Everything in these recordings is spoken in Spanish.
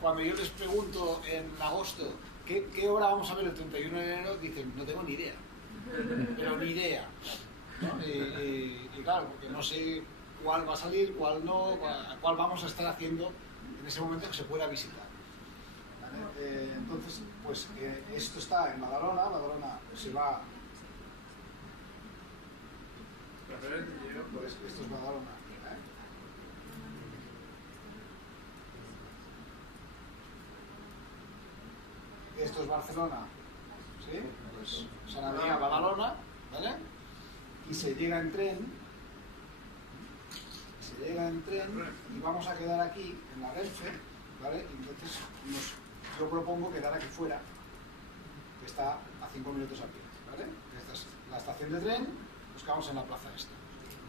Cuando yo les pregunto en agosto ¿qué hora vamos a ver el 31 de enero? Dicen, no tengo ni idea. Pero ni idea, ¿no? Y claro, porque no sé cuál va a salir, cuál no, cuál vamos a estar haciendo en ese momento que se pueda visitar. ¿Vale? Entonces, pues esto está en Badalona. Badalona se va... Pues esto es Badalona. Esto es Barcelona, ¿sí? Pues Sant Adrià a Badalona, ¿vale? Y se llega en tren, y vamos a quedar aquí en la Renfe, ¿vale? Entonces yo propongo quedar aquí fuera, que está a 5 minutos a pie, ¿vale? Esta es la estación de tren, nos quedamos en la plaza esta.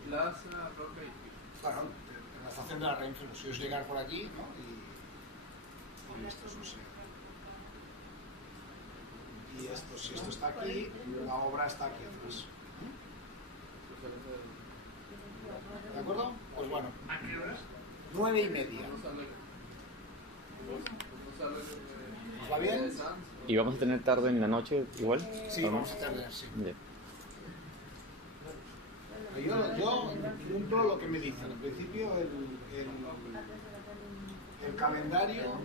Plaza Roca y... Claro, en la estación de la Renfe, no sé, es llegar por aquí, ¿no? Y esto no sé. Y esto, si esto está aquí, la obra está aquí atrás. ¿De acuerdo? Pues bueno, 9:30. ¿Os va bien? ¿Y vamos a tener tarde en la noche igual? Sí, vamos a tener, sí. Bien. Yo cumplo lo que me dicen. En principio, el calendario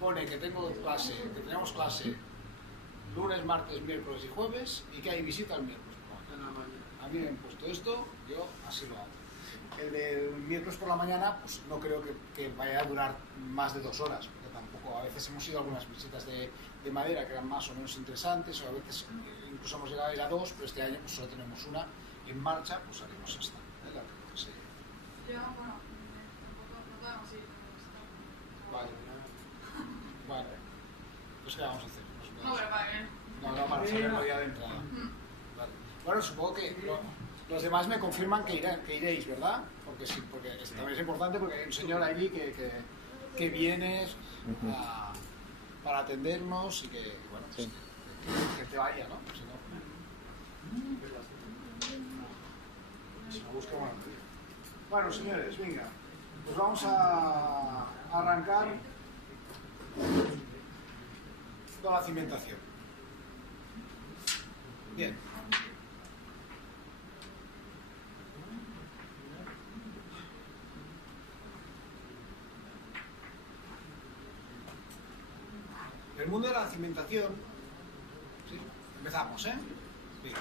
pone que tenemos clase lunes, martes, miércoles y jueves y que hay visita el miércoles por la mañana. A mí me han puesto esto, yo así lo hago. El del miércoles por la mañana, pues no creo que vaya a durar más de 2 horas, porque tampoco, a veces hemos ido a algunas visitas de madera que eran más o menos interesantes, o a veces incluso hemos llegado a ir a 2, pero este año pues solo tenemos una en marcha, pues haremos esta. La que se... Bueno, tampoco podemos ir. Vale. Bueno, pues ¿qué vamos a hacer? No, pero para qué. No, para saberlo ya de entrada. Vale. Bueno, supongo que los demás me confirman que iréis, ¿verdad? Porque sí, porque también es importante porque hay un señor allí que viene para atendernos y que, bueno, pues, Sí. que te vaya, ¿no? Si no busca bueno. Bueno, señores, venga, pues vamos a arrancar con la cimentación. Bien. El mundo de la cimentación, ¿sí? Empezamos, ¿eh? Venga.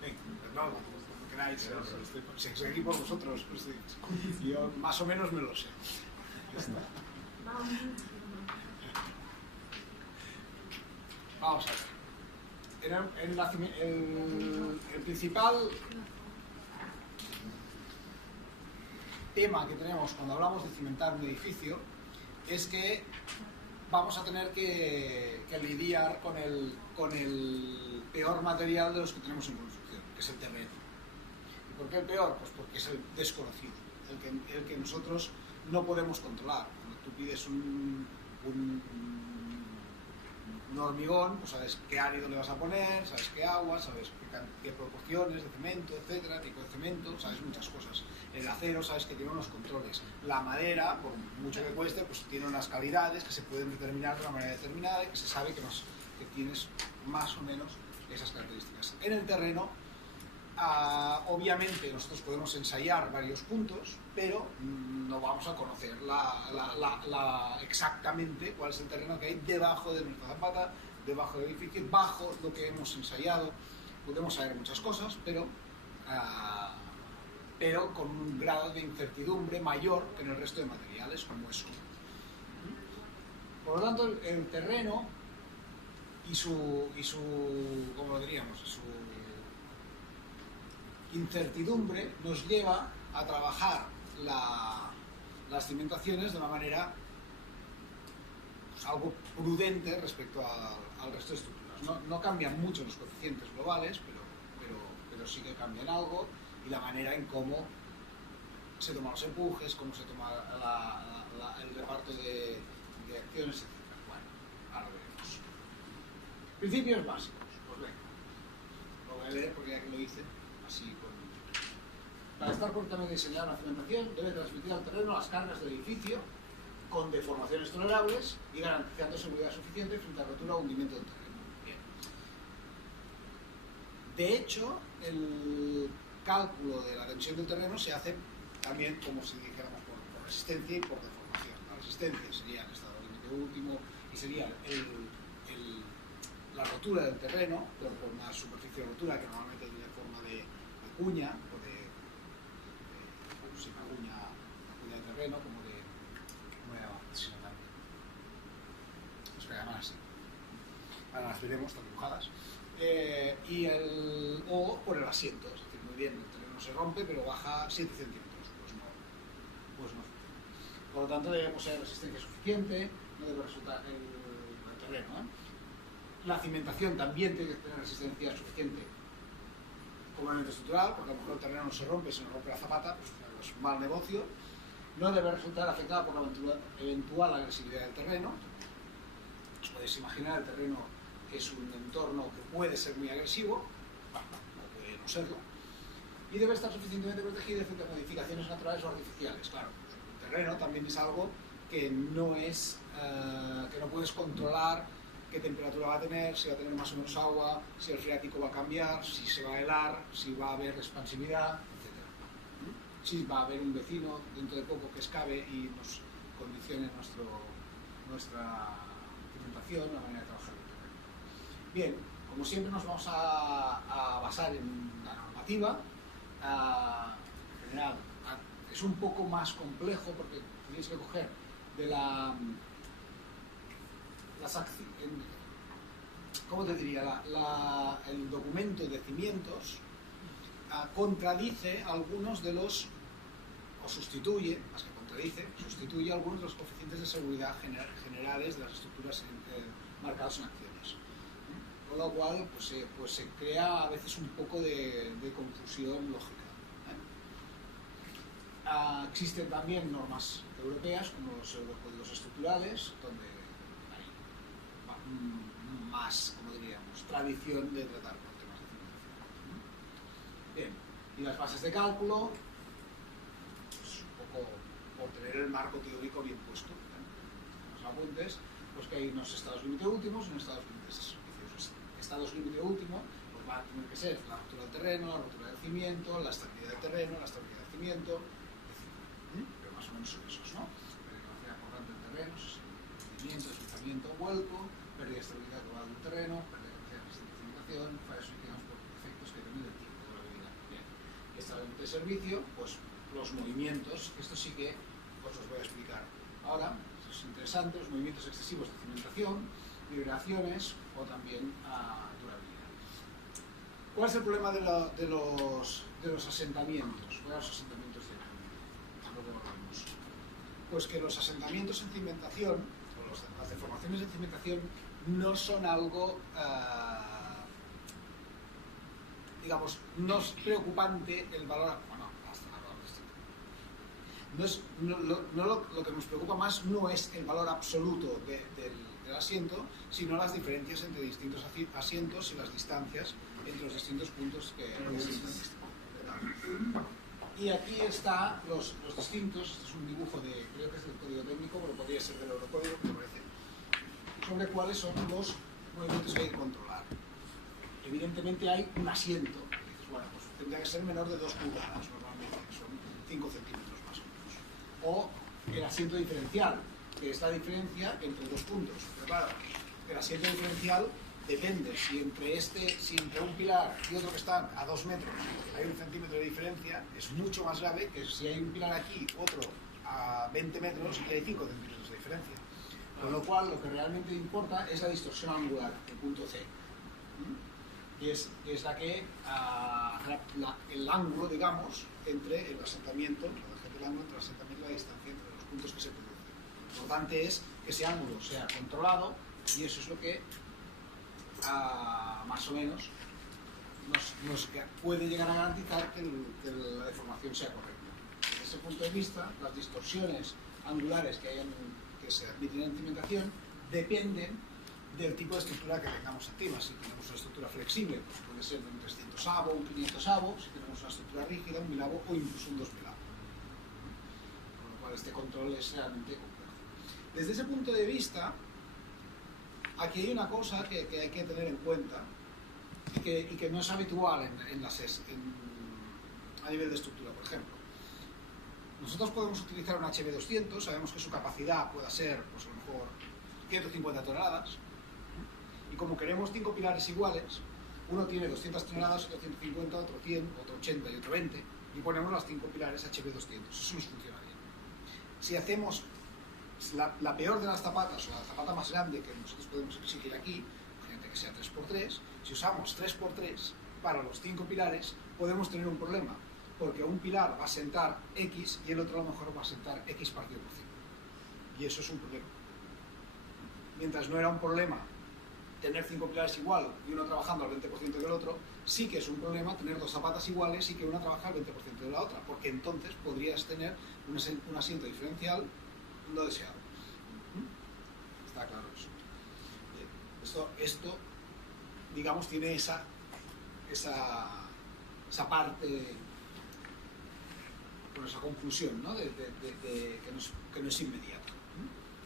Venga, no queráis, si estoy aquí por vosotros, pues, yo más o menos me lo sé. Ya está. Vamos a ver. El principal tema que tenemos cuando hablamos de cimentar un edificio es que vamos a tener que lidiar con el peor material de los que tenemos en construcción, que es el terreno. ¿Y por qué el peor? Pues porque es el desconocido, el que nosotros no podemos controlar. Cuando tú pides un hormigón, pues sabes qué árido le vas a poner, sabes qué agua, sabes qué proporciones de cemento, etcétera, tipo de cemento, sabes muchas cosas. El acero, sabes que tiene unos controles. La madera, por mucho que cueste, pues tiene unas calidades que se pueden determinar de una manera determinada y que se sabe que tienes más o menos esas características. En el terreno, obviamente nosotros podemos ensayar varios puntos, pero no vamos a conocer exactamente cuál es el terreno que hay debajo de nuestra zapata, debajo del edificio, bajo lo que hemos ensayado. Podemos saber muchas cosas, pero con un grado de incertidumbre mayor que en el resto de materiales, como eso. Por lo tanto, el terreno y su ¿cómo lo diríamos? Su incertidumbre nos lleva a trabajar las cimentaciones de una manera pues, algo prudente respecto al resto de estructuras. No cambian mucho los coeficientes globales, pero sí que cambian algo, y la manera en cómo se toman los empujes, cómo se toma el reparto de acciones, etc. Bueno, ahora veremos. Principios básicos, pues venga. Lo voy a leer porque ya que lo hice, así con... Para estar correctamente diseñada una cimentación, debe transmitir al terreno las cargas del edificio con deformaciones tolerables y garantizando seguridad suficiente frente a rotura o hundimiento del terreno. Bien. De hecho, el cálculo de la tensión del terreno se hace también, como si dijéramos, por resistencia y por deformación. La resistencia sería el estado límite último y sería la rotura del terreno, pero por una superficie de rotura que normalmente tiene forma de cuña o de cuña de terreno, como de es que llaman así. Ahora las veremos, están dibujadas. O por el asiento, es decir, muy bien, el terreno se rompe, pero baja 7 centímetros. Pues no. Por lo tanto, debe poseer resistencia suficiente, no debe resultar el terreno. La cimentación también tiene que tener resistencia suficiente como elemento estructural, porque a lo mejor el terreno no se rompe, se nos rompe la zapata, pues es un mal negocio. No debe resultar afectada por la eventual agresividad del terreno. Os podéis imaginar, el terreno es un entorno que puede ser muy agresivo, bueno, no puede no serlo, y debe estar suficientemente protegido frente a modificaciones naturales o artificiales. Claro, el terreno también es algo que no es, que no puedes controlar qué temperatura va a tener, si va a tener más o menos agua, si el freático va a cambiar, si se va a helar, si va a haber expansividad, etc. Si va a haber un vecino dentro de poco que escabe y nos condicione nuestra cimentación, la manera de trabajar el terreno. Bien, como siempre nos vamos a basar en la normativa. En general, es un poco más complejo porque tenéis que coger de ¿cómo te diría? El documento de cimientos contradice algunos de los, o sustituye, más que contradice, sustituye algunos de los coeficientes de seguridad generales de las estructuras marcadas en acciones. Con lo cual, pues se crea a veces un poco de confusión lógica. Existen también normas europeas, como los eurocódigos estructurales, donde hay más, como diríamos, tradición de tratar con temas de cimentación. Bien, y las bases de cálculo, pues un poco por tener el marco teórico bien puesto. Los apuntes, pues que hay unos estados límite últimos y unos estados límites servicios. Estados límite último, pues va a tener que ser la ruptura del terreno, la ruptura del cimiento, la estabilidad del terreno, la estabilidad del cimiento, etc. Pero más o menos son esos, ¿no? Penetración cortante del terreno, cimiento, deslizamiento, vuelco, pérdida de estabilidad global del terreno, pérdida de capacidad de cimentación, fallos originados por efectos que dependen del tiempo de la habilidad. Bien. Y estado límite de servicio, pues los movimientos, esto sí que os los voy a explicar ahora. Esto es interesante, los movimientos excesivos de cimentación, vibraciones o también durabilidad. ¿Cuál es el problema de los asentamientos? Voy a los asentamientos de luego volvemos. Pues que los asentamientos en cimentación, o las deformaciones en cimentación, no son algo, digamos, no es preocupante el valor. Bueno, lo que nos preocupa más no es el valor absoluto del asiento, sino las diferencias entre distintos asientos y las distancias entre los distintos puntos que existen. Y aquí están los distintos, este es un dibujo creo que es del código técnico, pero podría ser del eurocódigo, me parece, sobre cuáles son los movimientos que hay que controlar. Evidentemente hay un asiento, dices, bueno, pues tendría que ser menor de 2 pulgadas normalmente, que son 5 centímetros más o menos. O el asiento diferencial, que es la diferencia entre dos puntos. Pero claro, el asiento diferencial depende, si entre un pilar y otro que están a 2 metros hay 1 centímetro de diferencia, es mucho más grave que si hay un pilar aquí, otro a 20 metros y hay 5 centímetros de diferencia. Con lo cual, lo que realmente importa es la distorsión angular, el punto C, que es la que el ángulo, digamos, entre el asentamiento, el ángulo entre el asentamiento y la distancia entre los puntos que se producen. Lo importante es que ese ángulo sea controlado y eso es lo que más o menos nos puede llegar a garantizar que la deformación sea correcta. Desde ese punto de vista, las distorsiones angulares que se admiten en cimentación dependen del tipo de estructura que tengamos encima. Si tenemos una estructura flexible, pues puede ser de un 300avo, un 500avo, si tenemos una estructura rígida, un 1000avo o incluso un 2000avo. Con lo cual este control es realmente complejo. Desde ese punto de vista, aquí hay una cosa que hay que tener en cuenta y que no es habitual a nivel de estructura. Por ejemplo, nosotros podemos utilizar un HB200, sabemos que su capacidad puede ser, pues a lo mejor, 150 toneladas, y como queremos 5 pilares iguales, uno tiene 200 toneladas, otro 150, otro 100, otro 80 y otro 20, y ponemos las 5 pilares HB200. Eso nos funciona bien. Si hacemos la peor de las zapatas, o la zapata más grande que nosotros podemos exigir aquí, gente que sea 3x3, si usamos 3x3 para los 5 pilares, podemos tener un problema, porque un pilar va a sentar X y el otro a lo mejor va a sentar X partido por 5. Y eso es un problema. Mientras no era un problema tener 5 pilares igual y uno trabajando al 20% del otro, sí que es un problema tener 2 zapatas iguales y que una trabaja al 20% de la otra, porque entonces podrías tener un asiento diferencial no deseado. Está claro eso. Bien. Esto, digamos, tiene esa parte, con esa conclusión, ¿no? Que no es inmediato,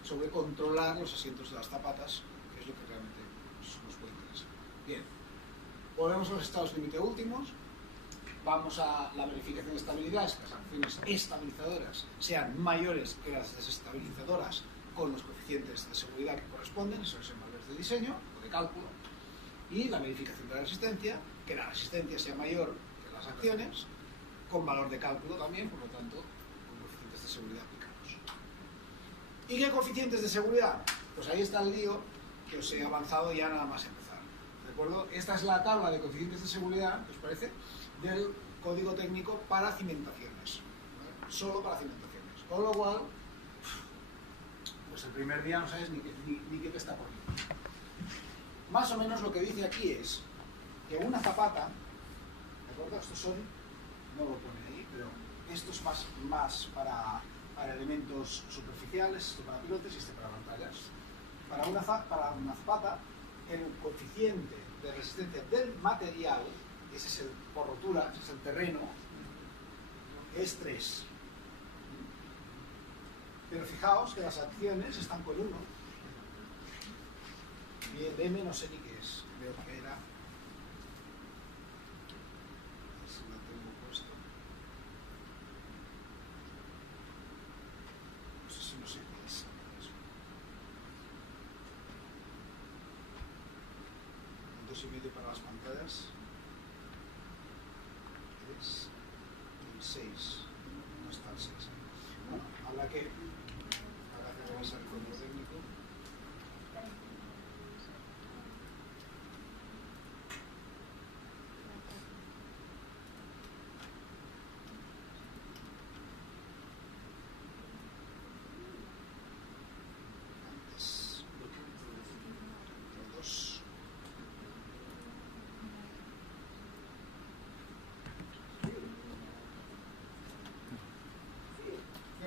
sobre controlar los asientos de las zapatas, que es lo que realmente nos puede interesar. Bien, volvemos a los estados límite últimos, vamos a la verificación de estabilidad, es que las acciones estabilizadoras sean mayores que las desestabilizadoras con los coeficientes de seguridad que corresponden, eso es en valores de diseño o de cálculo, y la verificación de la resistencia, que la resistencia sea mayor que las acciones, con valor de cálculo también, por lo tanto, con coeficientes de seguridad aplicados. ¿Y qué coeficientes de seguridad? Pues ahí está el lío que os he avanzado ya nada más empezar. ¿De acuerdo? Esta es la tabla de coeficientes de seguridad, ¿qué os parece? Del código técnico para cimentaciones. ¿Vale? Solo para cimentaciones. Con lo cual, pues el primer día no sabes ni qué te está poniendo. Más o menos lo que dice aquí es que una zapata, ¿de acuerdo? Estos son, no lo pone ahí, pero esto es más para elementos superficiales, esto para pilotes y este para pantallas. Para una zapata, el coeficiente de resistencia del material, ese es el por rotura, ese es el terreno, es 3. Pero fijaos que las acciones están con 1. Y el M no sé ni qué es, creo que era... Si lo tengo puesto... No sé qué es. 2,5 para las pantallas. Es el 6. No está el 6. Bueno, habrá que revisar el código técnico.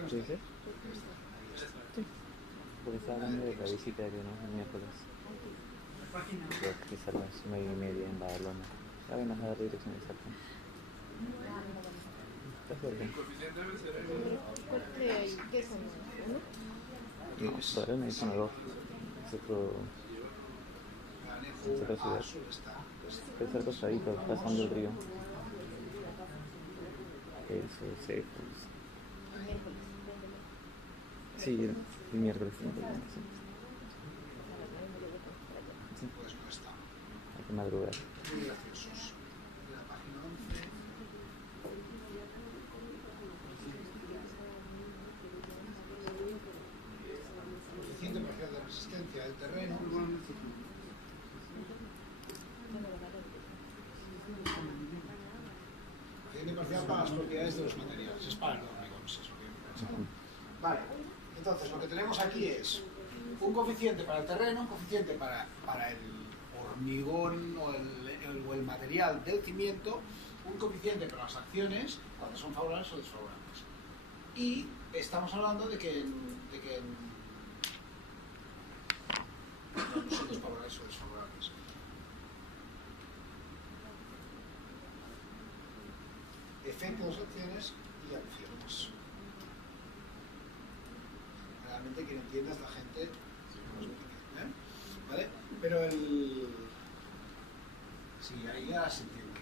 ¿Qué dices? Sí. Porque estaba hablando de la visita de el miércoles. Creo que es a las 9:30 en Badalona. Ahora nos da la dirección exacta. Está cerca. El coeficiente debe ser ¿Qué son? ¿Uno? No, Badalona es uno 2. Es otra ciudad. Es cerca costadito, pasando el río. Eso, sí. Sí, el miércoles. Sí. Pues no está. Hay que madrugar. Muy graciosos. De la página 11. Coeficiente parcial de resistencia del terreno. Coeficiente parcial para las propiedades de los materiales. Es para el hormigón, eso es lo que he pensado. Vale. Entonces, lo que tenemos aquí es un coeficiente para el terreno, un coeficiente para el hormigón o el material del cimiento, un coeficiente para las acciones, cuando son favorables o desfavorables. Y estamos hablando de que no son desfavorables o desfavorables. Efecto de las acciones y acciones. Realmente quien entienda es la gente, ¿eh? ¿Vale? Pero sí, ahí ya se entiende.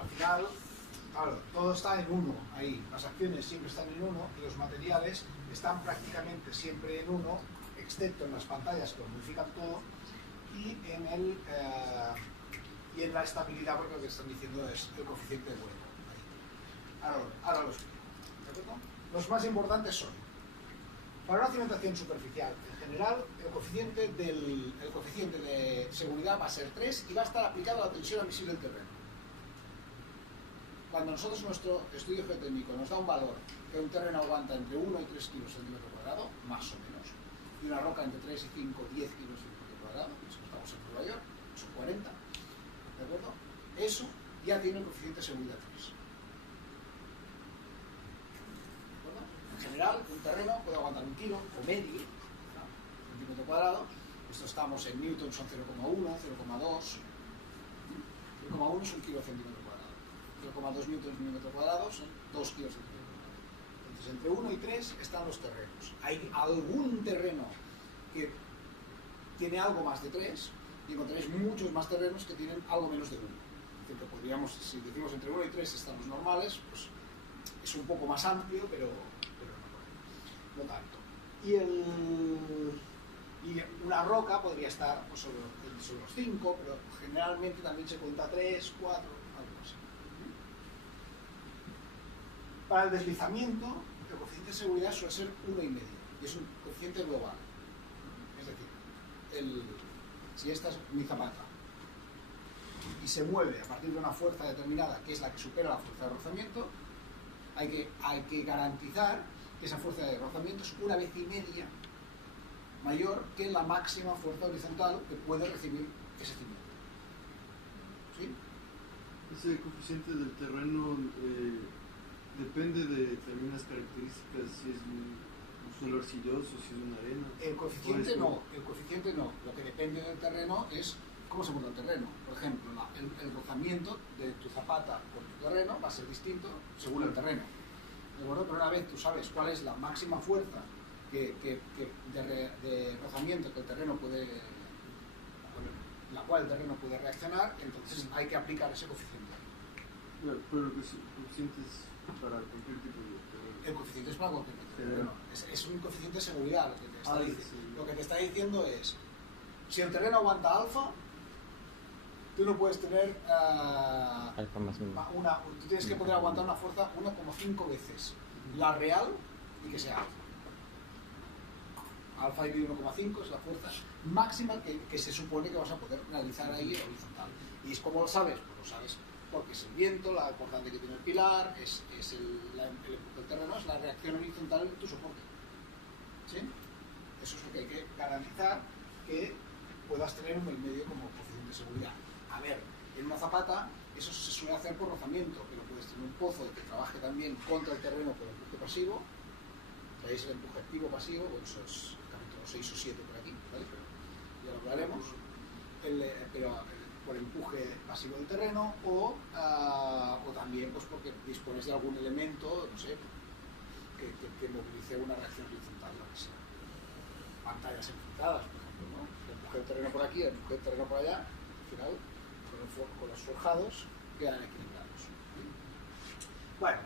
Al final, claro, todo está en uno, ahí. Las acciones siempre están en uno y los materiales están prácticamente siempre en uno, excepto en las pantallas que lo modifican todo y en la estabilidad, porque lo que están diciendo es el coeficiente de vuelo. Ahora lo explico. ¿De acuerdo? Los más importantes son, para una cimentación superficial, en general, el coeficiente de seguridad va a ser 3 y va a estar aplicado a la tensión admisible del terreno. Cuando nosotros nuestro estudio geotécnico nos da un valor que un terreno aguanta entre 1 y 3 kilos en metro cuadrado, más o menos, y una roca entre 3 y 5, 10 kilos en metro cuadrado, si estamos en Nueva York, son 40, ¿de acuerdo? Eso ya tiene el coeficiente de seguridad 3. En general, un terreno puede aguantar 1 kilo o medio, ¿no? Centímetro cuadrado. Esto estamos en newton, son 0,1, 0,2. 0,1 es 1 kilo centímetro cuadrado. 0,2 newtons milímetro cuadrado son 2 kilos centímetro cuadrado. Entonces, entre 1 y 3 están los terrenos. Hay algún terreno que tiene algo más de 3 y encontraréis muchos más terrenos que tienen algo menos de 1. Es decir, que podríamos, si decimos entre 1 y 3 estamos normales, pues es un poco más amplio, pero no tanto. Y una roca podría estar pues, sobre los 5, pero generalmente también se cuenta 3, 4, algo así. Para el deslizamiento, el coeficiente de seguridad suele ser 1,5 y es un coeficiente global. Es decir, si esta es mi zapata y se mueve a partir de una fuerza determinada, que es la que supera la fuerza de rozamiento, hay que garantizar que esa fuerza de rozamiento es 1,5 veces mayor que la máxima fuerza horizontal que puede recibir ese cimiento. ¿Sí? Ese coeficiente del terreno depende de determinadas características, si es un suelo arcilloso, si es una arena. El coeficiente no. Lo que depende del terreno es cómo se monta el terreno. Por ejemplo, el rozamiento de tu zapata con tu terreno va a ser distinto según el terreno. ¿De acuerdo? Pero una vez tú sabes cuál es la máxima fuerza de rozamiento que el terreno puede, la cual el terreno puede reaccionar, entonces hay que aplicar ese coeficiente. Claro, pero el coeficiente es para cualquier tipo de terreno. El coeficiente es para cualquier tipo de terreno. Es un coeficiente de seguridad lo que te está diciendo. Sí. Lo que te está diciendo es, si el terreno aguanta alfa, tú no puedes tener Alfa más uno. tú tienes que poder aguantar una fuerza 1,5 veces la real y que sea alfa. Alfa dividido 1,5 es la fuerza máxima que se supone que vas a poder realizar ahí en horizontal. ¿Y es como lo sabes? Pues lo sabes porque es el viento, la importancia que tiene el pilar, el empuje del terreno, es la reacción horizontal de tu soporte. ¿Sí? Eso es lo que hay que garantizar, que puedas tener 1,5 como coeficiente de seguridad. A ver, en una zapata eso se suele hacer por rozamiento, pero puedes tener un pozo que trabaje también contra el terreno por empuje pasivo. ¿Sabéis el empuje activo pasivo? Bueno, eso es el capítulo 6 o 7 por aquí, ¿vale? Pero ya lo hablaremos. Pero por empuje pasivo del terreno o también pues porque dispones de algún elemento, no sé, que movilice una reacción horizontal, lo que sea. Pantallas enfrentadas, por ejemplo, ¿no? El empuje del terreno por aquí, el empuje del terreno por allá, al final, con los forjados, quedan equilibrados. Bueno,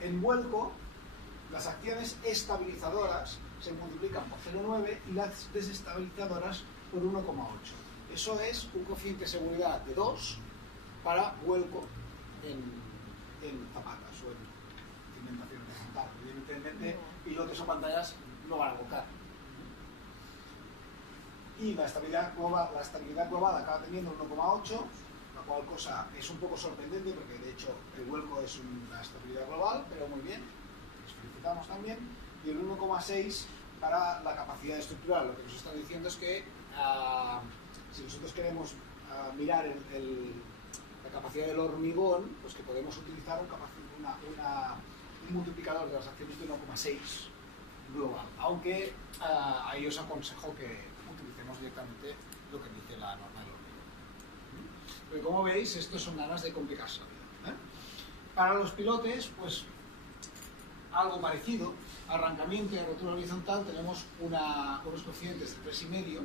en vuelco, las acciones estabilizadoras se multiplican por 0,9 y las desestabilizadoras por 1,8. Eso es un coeficiente de seguridad de 2 para vuelco en zapatas o en cimentación horizontal. Evidentemente, pilotes o pantallas no van a volcar. Y la estabilidad global acaba teniendo 1,8, la cual cosa es un poco sorprendente porque de hecho el vuelco es una estabilidad global, pero muy bien, les felicitamos también. Y el 1,6 para la capacidad estructural. Lo que nos está diciendo es que si nosotros queremos mirar la capacidad del hormigón, pues que podemos utilizar un multiplicador de las acciones de 1,6 global. Aunque ahí os aconsejo que utilicemos hacemos directamente lo que dice la norma del hormigón. Pero como veis, estos son ganas de complicarse la vida, ¿eh? Para los pilotes, pues algo parecido, arrancamiento y rotura horizontal, tenemos unos coeficientes de 3,5.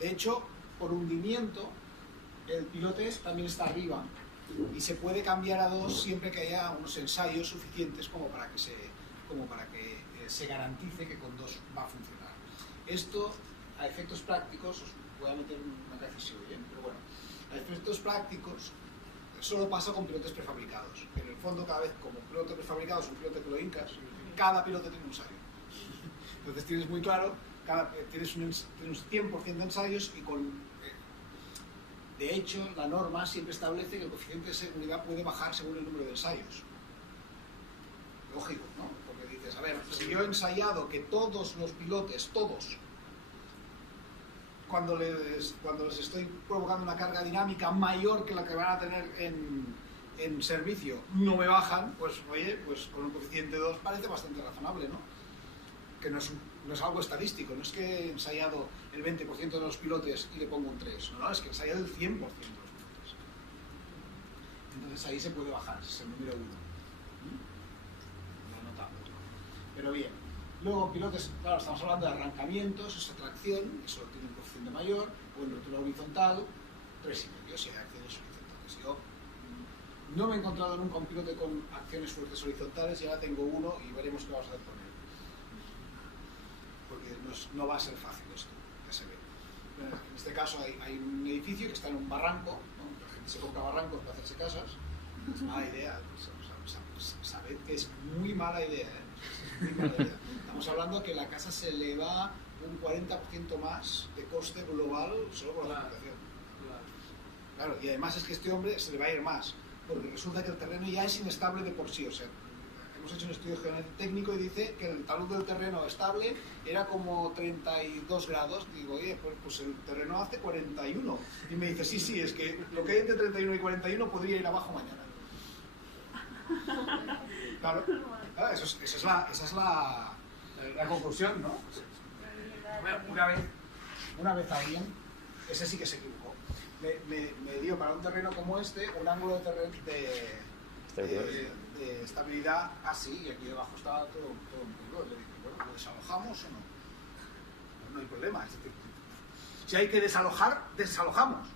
De hecho, por hundimiento, el pilote también está arriba y se puede cambiar a 2 siempre que haya unos ensayos suficientes como para que se garantice que con 2 va a funcionar. Esto, a efectos prácticos, os voy a meter una precisión, ¿eh? Pero bueno, a efectos prácticos solo pasa con pilotes prefabricados. En el fondo, cada vez como pilote prefabricado es un pilote que lo hincas, cada pilote tiene un ensayo. Entonces tienes muy claro, tienes un 100% de ensayos y de hecho la norma siempre establece que el coeficiente de seguridad puede bajar según el número de ensayos. Lógico, ¿no? Porque dices, a ver, si yo he ensayado que todos los pilotes, todos, cuando les estoy provocando una carga dinámica mayor que la que van a tener en servicio, no me bajan, pues oye, pues con un coeficiente 2 parece bastante razonable, ¿no? Que no es algo estadístico, no es que he ensayado el 20% de los pilotes y le pongo un 3, no, es que he ensayado el 100% de los pilotes. Entonces ahí se puede bajar, ese es el número 1. Lo notamos. Pero bien, luego pilotes, claro, estamos hablando de arrancamientos, es tracción, eso tiene un coeficiente mayor, o en rotura horizontal, 3,5 si hay acciones horizontales. Yo no me he encontrado nunca un pilote con acciones fuertes horizontales y ahora tengo uno y veremos qué vamos a hacer con él. Porque no va a ser fácil esto, ya se ve. En este caso hay un edificio que está en un barranco, ¿no? La gente se compra barrancos para hacerse casas, es mala idea, sabed que es muy mala idea, ¿eh? Es muy mala idea. Estamos hablando que la casa se le va un 40% más de coste global solo por la fabricación. Claro, y además es que este hombre se le va a ir más, porque resulta que el terreno ya es inestable de por sí, o sea, hemos hecho un estudio geotécnico y dice que el talud del terreno estable era como 32 grados. Digo, oye, pues el terreno hace 41. Y me dice, sí, es que lo que hay entre 31 y 41 podría ir abajo mañana. Claro, esa es la conclusión, ¿no? Una vez alguien, ese sí que se equivocó, me dio para un terreno como este un ángulo de estabilidad así, y aquí debajo estaba todo un poco. Le dije, bueno, ¿lo desalojamos o no? No hay problema. Es decir, si hay que desalojar, desalojamos.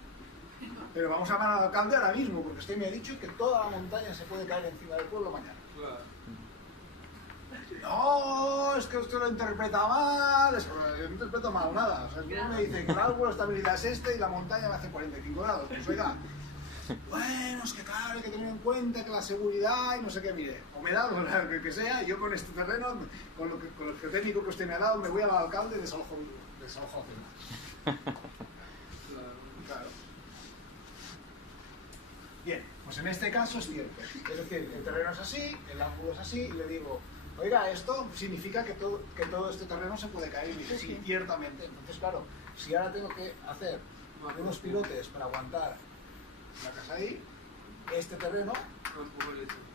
Pero vamos a llamar al alcalde ahora mismo, porque usted me ha dicho que toda la montaña se puede caer encima del pueblo mañana. No, es que usted lo interpreta mal. Yo no interpreto mal nada. O sea, uno me dice que el ángulo de estabilidad es este y la montaña me hace 45 grados. Pues oiga, bueno, es que claro, hay que tener en cuenta que la seguridad y no sé qué, mire, o me da lo que sea, yo con este terreno, con el geotécnico que usted me ha dado, me voy al alcalde y desalojo la ciudad. Claro. Bien, pues en este caso es cierto. Es decir, el terreno es así, el ángulo es así, y le digo, oiga, esto significa que todo este terreno se puede caer. Y dice, sí, ciertamente. Entonces, claro, si ahora tengo que hacer unos pilotes para aguantar la casa ahí, este terreno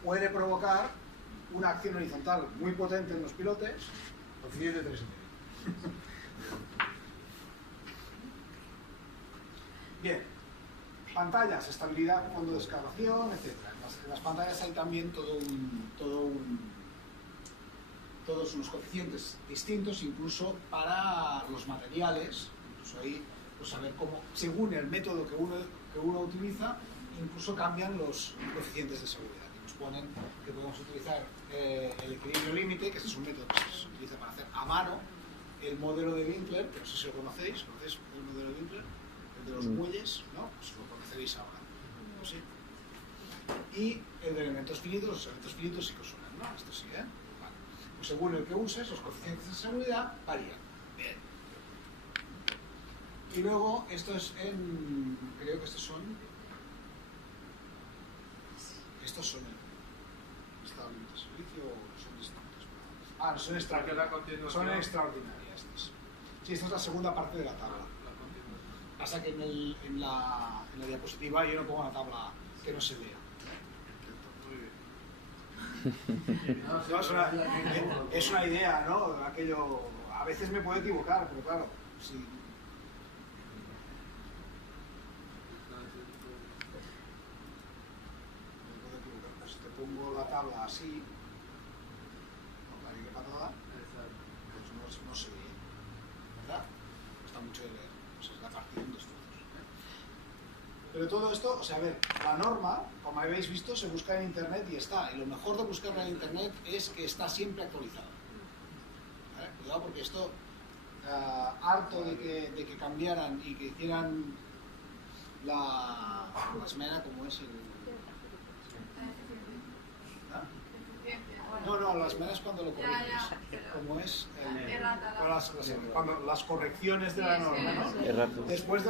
puede provocar una acción horizontal muy potente en los pilotes, coeficiente de 3,5. Bien, pantallas, estabilidad, fondo de excavación, etc. En las pantallas hay también todos unos coeficientes distintos, incluso para los materiales, incluso ahí, pues saber cómo, según el método que uno utiliza, incluso cambian los coeficientes de seguridad. Y nos ponen que podemos utilizar el equilibrio límite, que este es un método que se utiliza para hacer a mano el modelo de Winkler, que no sé si lo conocéis el modelo de Winkler, el de los muelles, ¿no? Pues lo conoceréis ahora. Pues sí. Y el de elementos finitos, los elementos finitos sí que os suenan, ¿no? Esto sí, ¿eh? Vale. Pues según el que uses, los coeficientes de seguridad varían. Bien. Y luego, esto es creo que estos son estados de servicio o son distintos. Ah, son extraordinarias. Sí, esta es la segunda parte de la tabla. Pasa que en la diapositiva yo no pongo una tabla que no se vea. No, es una idea, ¿no? Aquello, a veces me puedo equivocar, pero claro, si pongo la tabla así, con la línea patada, pues no se ve, ¿verdad? Cuesta mucho de leer, pues es la partida en dos trozos. Pero todo esto, o sea, a ver, la norma, como habéis visto, se busca en internet y está. Y lo mejor de buscarla en internet es que está siempre actualizada. ¿Vale? Cuidado porque esto, harto de que cambiaran y que hicieran la esmena como es el... ¿Ah? No, la esmena es cuando lo corriges. Como es cuando las correcciones de la norma, ¿no? Después de,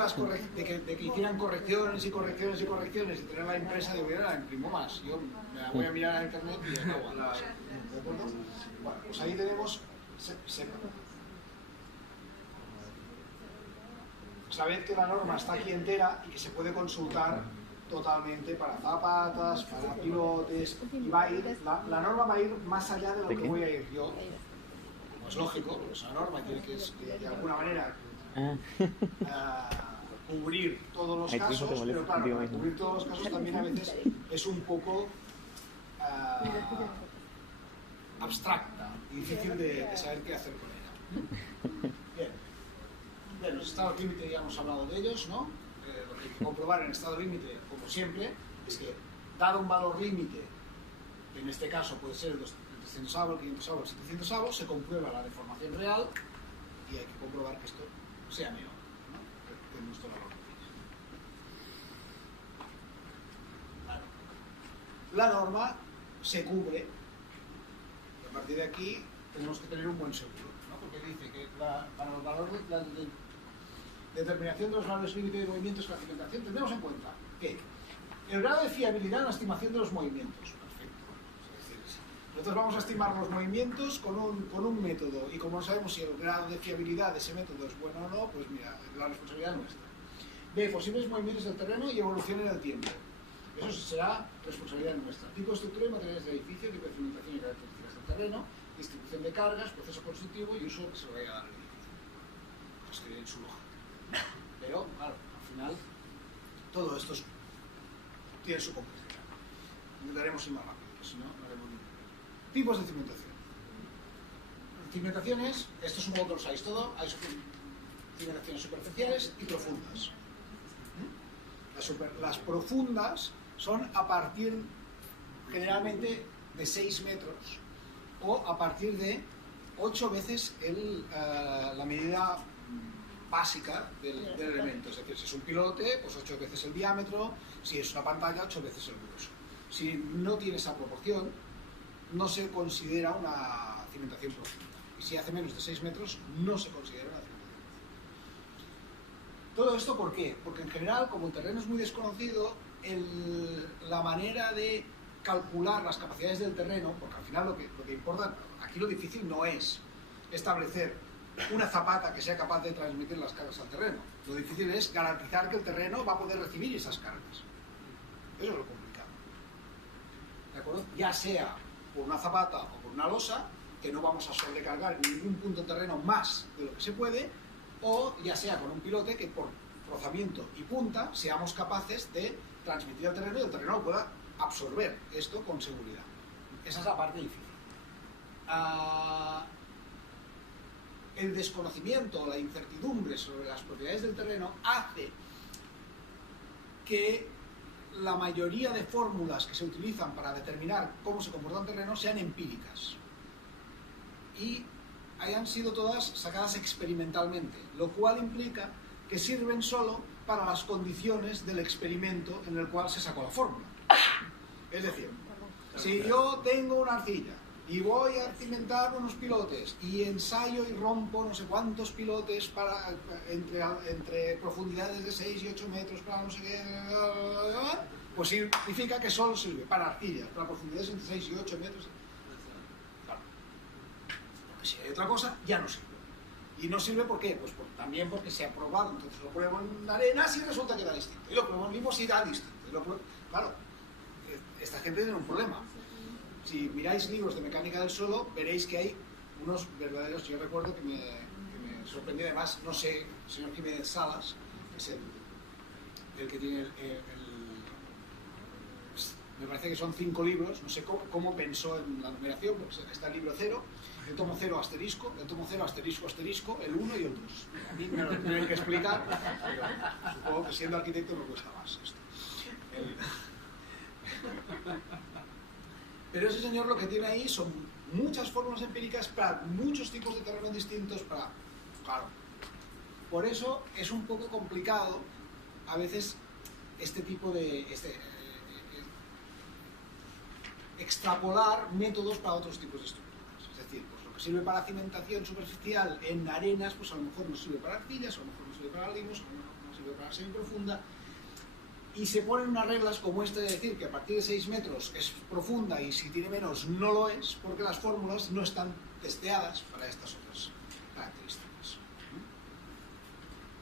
de que hicieran correcciones y correcciones y correcciones y tener la impresa, digo, yo la imprimo más. Yo me la voy a mirar a internet y acabo. ¿De acuerdo? Bueno, pues ahí tenemos... Sabed que la norma está aquí entera y que se puede consultar totalmente para zapatas, para pilotes, y va a ir, la norma va a ir más allá de lo que voy a ir yo. Como es lógico, porque es una norma y tiene que de alguna manera cubrir todos los casos, pero claro, para cubrir todos los casos también a veces es un poco abstracta y difícil de saber qué hacer con ella. Bien, los estados límite ya hemos hablado de ellos, ¿no? Lo que hay que comprobar en estado límite, como siempre, es que dado un valor límite, que en este caso puede ser el 300avos, el 500avos, el 700avos, se comprueba la deformación real y hay que comprobar que esto sea menor, ¿no? Que nuestro valor límite. Claro. La norma se cubre, y a partir de aquí tenemos que tener un buen seguro, ¿no? Porque dice que para los valores de determinación de los valores límite de movimientos y la cimentación, tendremos en cuenta que el grado de fiabilidad en la estimación de los movimientos. Perfecto. Es decir, nosotros vamos a estimar los movimientos con un método y como no sabemos si el grado de fiabilidad de ese método es bueno o no, pues mira, la responsabilidad es nuestra. B. Posibles movimientos del terreno y evolución en el tiempo. Eso será responsabilidad nuestra. Tipo de estructura y materiales de edificio, tipo de cimentación y características del terreno, distribución de cargas, proceso constructivo y uso que se le vaya a dar al edificio. Pues que en su lógica. Pero, claro, al final, todo esto tiene su complejidad. Intentaremos ir más rápido, si no, no haremos ningún. Tipos de cimentación. Cimentaciones, esto supongo que lo sabéis todo, hay cimentaciones superficiales y profundas. Las profundas son a partir, generalmente, de 6 metros o a partir de 8 veces la medida básica del elemento, es decir, si es un pilote, pues 8 veces el diámetro, si es una pantalla, 8 veces el grueso. Si no tiene esa proporción, no se considera una cimentación profunda. Y si hace menos de 6 metros, no se considera una cimentación profunda. ¿Todo esto por qué? Porque en general, como el terreno es muy desconocido, la manera de calcular las capacidades del terreno, porque al final lo que importa, aquí lo difícil no es establecer una zapata que sea capaz de transmitir las cargas al terreno. Lo difícil es garantizar que el terreno va a poder recibir esas cargas. Eso es lo complicado. ¿De acuerdo? Ya sea por una zapata o por una losa, que no vamos a sobrecargar en ningún punto de terreno más de lo que se puede, o ya sea con un pilote que por rozamiento y punta seamos capaces de transmitir al terreno y el terreno pueda absorber esto con seguridad. Esa es la parte difícil. El desconocimiento o la incertidumbre sobre las propiedades del terreno hace que la mayoría de fórmulas que se utilizan para determinar cómo se comporta un terreno sean empíricas y hayan sido todas sacadas experimentalmente, lo cual implica que sirven solo para las condiciones del experimento en el cual se sacó la fórmula. Es decir, si yo tengo una arcilla y voy a cimentar unos pilotes y ensayo y rompo no sé cuántos pilotes entre profundidades de 6 y 8 metros para no sé qué, pues significa que solo sirve para arcillas, para profundidades entre 6 y 8 metros. Claro. Porque si hay otra cosa, ya no sirve. ¿Y no sirve por qué? Pues también porque se ha probado, entonces lo pruebo en arenas y resulta que da distinto. Y lo pruebo en limos y da distinto. Claro, esta gente tiene un problema. Si miráis libros de mecánica del suelo, veréis que hay unos verdaderos... Yo recuerdo que me sorprendió, además, no sé, el señor Jiménez Salas, que es el que tiene me parece que son 5 libros, no sé cómo pensó en la numeración, porque está el libro 0, el tomo 0 asterisco, el tomo 0 asterisco asterisco, el 1 y el 2. A mí me lo tienen que explicar, pero supongo que siendo arquitecto me cuesta más esto. Pero ese señor lo que tiene ahí son muchas fórmulas empíricas para muchos tipos de terrenos distintos, claro. Por eso es un poco complicado a veces este tipo de extrapolar métodos para otros tipos de estructuras. Es decir, pues lo que sirve para cimentación superficial en arenas, pues a lo mejor no sirve para arcillas, a lo mejor no sirve para limos, a lo mejor no sirve para semiprofunda. Y se ponen unas reglas como esta de decir que a partir de 6 metros es profunda y si tiene menos no lo es, porque las fórmulas no están testeadas para estas otras características.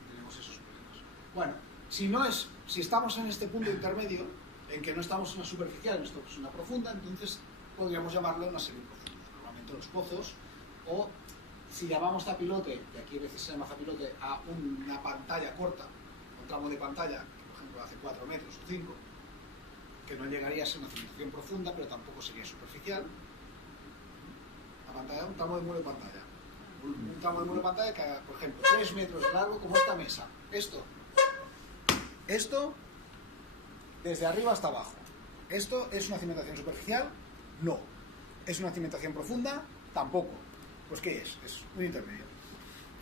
Tenemos esos problemas. Bueno, si estamos en este punto intermedio, en que no estamos en una superficial, no estamos en una profunda, entonces podríamos llamarlo una semiprofunda. Normalmente los pozos, o si llamamos zapilote, y aquí a veces se llama zapilote, a una pantalla corta, un tramo de pantalla, hace 4 metros o 5, que no llegaría a ser una cimentación profunda, pero tampoco sería superficial. La pantalla, un tramo de muro de pantalla. Un tramo de muro de pantalla que, por ejemplo, 3 metros de largo, como esta mesa. Esto, desde arriba hasta abajo. ¿Esto es una cimentación superficial? No. ¿Es una cimentación profunda? Tampoco. Pues ¿qué es? Es un intermedio.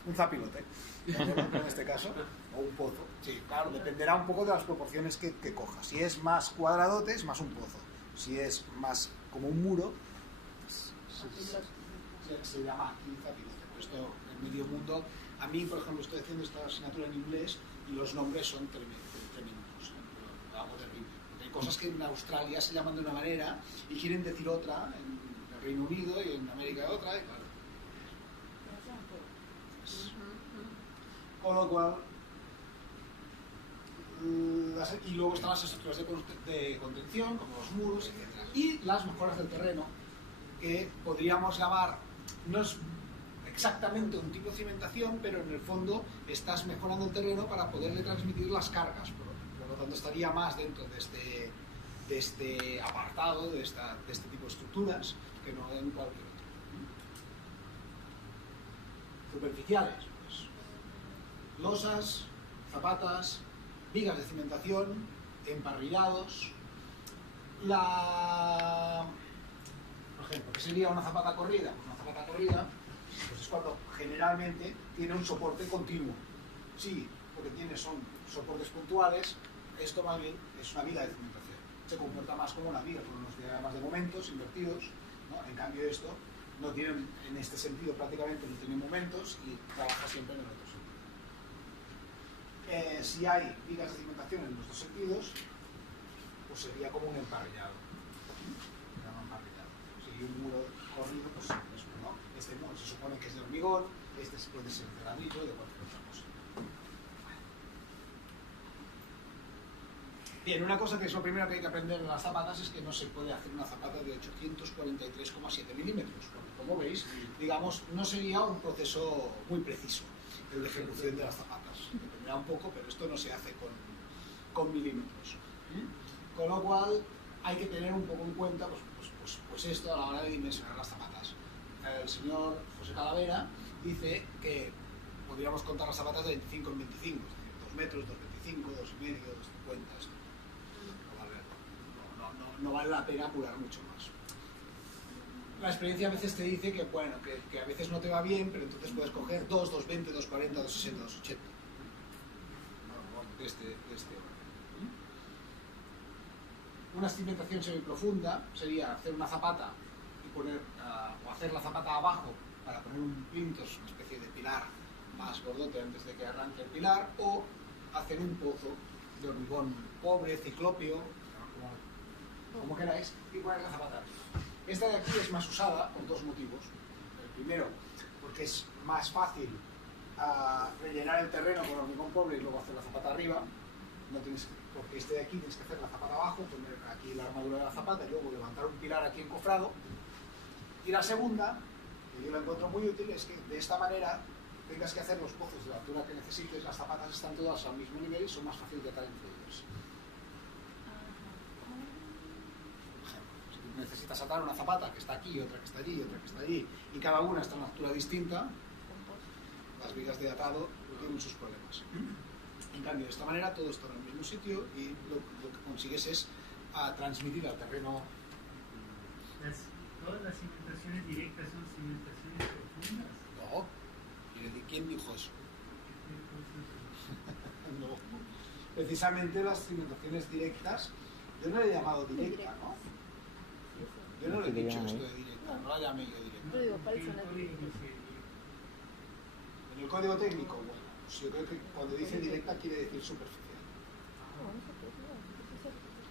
Un zapilote, en este caso, o un pozo. Sí, claro, dependerá un poco de las proporciones que coja. Si es más cuadradote, es más un pozo. Si es más como un muro, se llama aquí zapilote. Esto en medio mundo, a mí, por ejemplo, estoy haciendo esta asignatura en inglés y los nombres son tremendos. Lo hago terrible. Hay cosas que en Australia se llaman de una manera y quieren decir otra, en el Reino Unido y en América otra, y claro. Con lo cual, y luego están las estructuras de contención, como los muros, etc. Y las mejoras del terreno, que podríamos llamar, no es exactamente un tipo de cimentación, pero en el fondo estás mejorando el terreno para poderle transmitir las cargas. Por lo tanto, estaría más dentro de este apartado, de este tipo de estructuras, que no en cualquier otro. Superficiales, pues, losas, zapatas, vigas de cimentación, emparrillados. Por ejemplo, ¿qué sería una zapata corrida? Pues una zapata corrida pues es cuando generalmente tiene un soporte continuo. Sí, porque son soportes puntuales, esto más bien es una viga de cimentación. Se comporta más como una viga, con unos diagramas de momentos invertidos, ¿no? En cambio esto no tiene, en este sentido prácticamente no tiene momentos y trabaja siempre en el otro sentido. Si hay vigas de cimentación en los dos sentidos, pues sería como un emparrillado. Se llama emparrillado. Si un muro corrido, pues es ¿no? Este no, se supone que es de hormigón, este puede ser de ladrillo, de cualquier otra cosa. Bien, una cosa que es lo primero que hay que aprender en las zapatas es que no se puede hacer una zapata de 843,7 milímetros, porque como veis, digamos, no sería un proceso muy preciso el de ejecución de las zapatas. Dependerá un poco, pero esto no se hace con milímetros. Con lo cual, hay que tener un poco en cuenta pues esto a la hora de dimensionar las zapatas. El señor José Calavera dice que podríamos contar las zapatas de 25 en 25, es decir, 2 metros, 2,25, 2,5, 2,50, esto. No vale la pena apurar mucho más. La experiencia a veces te dice que, bueno, que a veces no te va bien, pero entonces puedes coger 2, 2,20, 2,40, 2,60, 2,80. De este orden. Una cimentación semiprofunda sería hacer una zapata y poner, o hacer la zapata abajo para poner un plintos, una especie de pilar más gordote antes de que arranque el pilar, o hacer un pozo de hormigón pobre, ciclópeo, como queráis, y poner la zapata arriba. Esta de aquí es más usada por 2 motivos. El primero, porque es más fácil rellenar el terreno con hormigón pobre y luego hacer la zapata arriba. No tienes que, porque este de aquí tienes que hacer la zapata abajo, poner aquí la armadura de la zapata y luego levantar un pilar aquí encofrado. Y la segunda, que yo la encuentro muy útil, es que de esta manera tengas que hacer los pozos de la altura que necesites, las zapatas están todas al mismo nivel y son más fáciles de atar entre ellas. necesitas atar una zapata que está aquí, otra que está allí, otra que está allí, y cada una está en una altura distinta, las vigas de atado tienen sus problemas. En cambio, de esta manera todo está en el mismo sitio y lo que consigues es transmitir al terreno. ¿Todas las cimentaciones directas son cimentaciones profundas? No. ¿Quién dijo eso? No. Precisamente las cimentaciones directas, yo no le he llamado directa, ¿no? Yo no le he dicho esto de directa, no la llamé yo directa. Yo digo, ¿cuáles son las directas? En el código técnico, bueno, pues yo creo que cuando dice directa quiere decir superficial.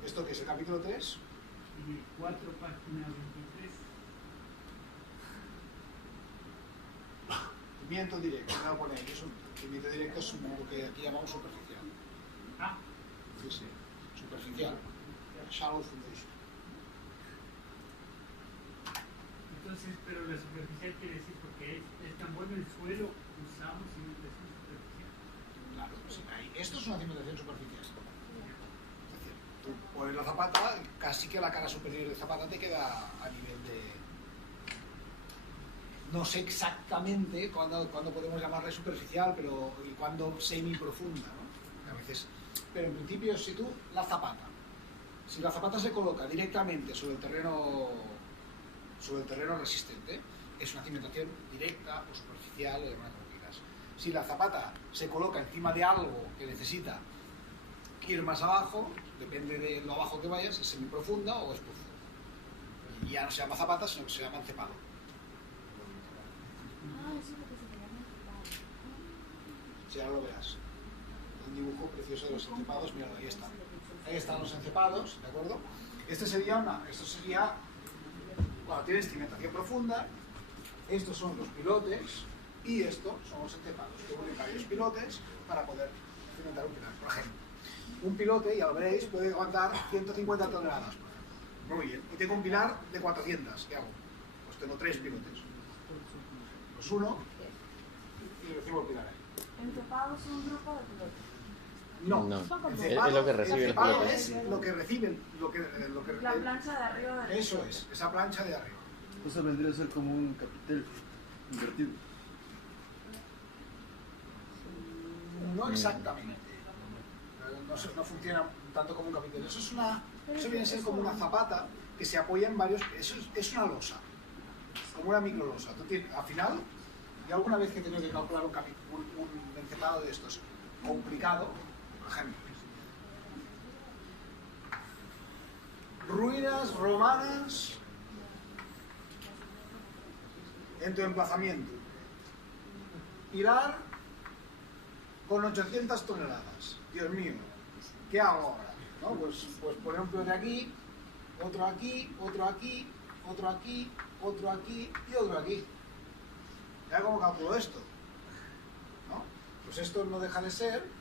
¿Esto qué es el capítulo 3? 4, página 23. Pimiento directo, me lo pone ahí. Pimiento directo es lo que aquí llamamos superficial. Ah, Sí, sí, superficial. Shallow foundation. entonces, pero la superficial quiere decir porque es tan bueno el suelo, usamos cimentación superficial. Claro, sí, esto es una cimentación superficial. Es decir, tú pones la zapata, casi que la cara superior de zapata te queda a nivel de... No sé exactamente cuándo podemos llamarle superficial, pero y cuándo semi-profunda, ¿no? A veces... Pero en principio, si la zapata se coloca directamente sobre el terreno resistente, es una cimentación directa o superficial, o llamada como quieras. Si la zapata se coloca encima de algo que necesita ir más abajo, depende de lo abajo que vayas, es semiprofunda o es profunda. Y ya no se llama zapata, sino que se llama encepado. Ah, eso es lo que se llama encepado. Si ahora lo verás. Un dibujo precioso de los encepados, míralo, ahí está. Ahí están los encepados, ¿de acuerdo? Esto sería cuando tienes cimentación profunda, estos son los pilotes y estos son los encepados, que unen varios pilotes para poder cimentar un pilar. Por ejemplo, un pilote, ya lo veréis, puede aguantar 150 toneladas, por ejemplo. Muy bien. Y tengo un pilar de 400, ¿qué hago? Pues tengo 3 pilotes. Pues uno y recibo el pilar ahí. Encepados son un grupo de pilotos. No, No. encepado, Es lo que recibe el encepado piloto. es lo que reciben, La plancha de arriba del... Eso es, esa plancha de arriba. Eso vendría a ser como un capitel invertido. No exactamente. No funciona tanto como un capitel. Eso viene a ser como una zapata que se apoya en varios... Eso es una losa, como una microlosa. Al final, yo alguna vez que he tenido que calcular un encepado de estos complicado, por ejemplo, ruinas romanas en tu emplazamiento, pilar con 800 toneladas, Dios mío, ¿qué hago ahora? ¿No? Pues poner un pilote aquí, otro aquí, otro aquí, otro aquí, otro aquí y otro aquí. ¿Ya cómo calculo esto? ¿No? Pues esto no deja de ser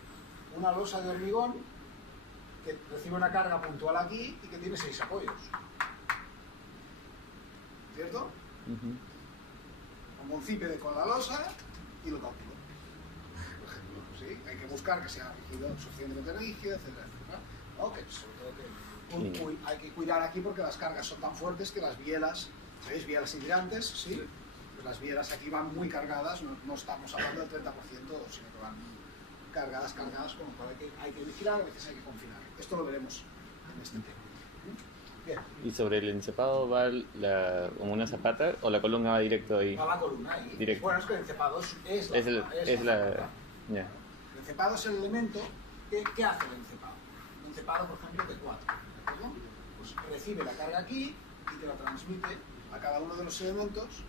una losa de hormigón que recibe una carga puntual aquí y que tiene 6 apoyos. ¿Cierto? Como un cípede con la losa y lo calculo. Por ejemplo, ¿sí? Hay que buscar que sea rígido, suficientemente rígido, etcétera, etcétera. ¿No? Que sobre todo que hay que cuidar aquí porque las cargas son tan fuertes que las bielas, ¿sabéis? Bielas hidrantes, ¿sí? Pues las bielas aquí van muy cargadas, no estamos hablando del 30%, sino que van cargadas, con lo cual hay que vigilar, a veces hay que confinar. Esto lo veremos en este tema. Bien. ¿Y sobre el encepado va como una zapata o la columna va directo ahí? Va la columna ahí. Directo. Bueno, es que el encepado es la zapata. Ya. El encepado es el elemento ¿qué hace el encepado? Un encepado, por ejemplo, de 4, ¿de acuerdo? Pues recibe la carga aquí y te la transmite a cada uno de los elementos.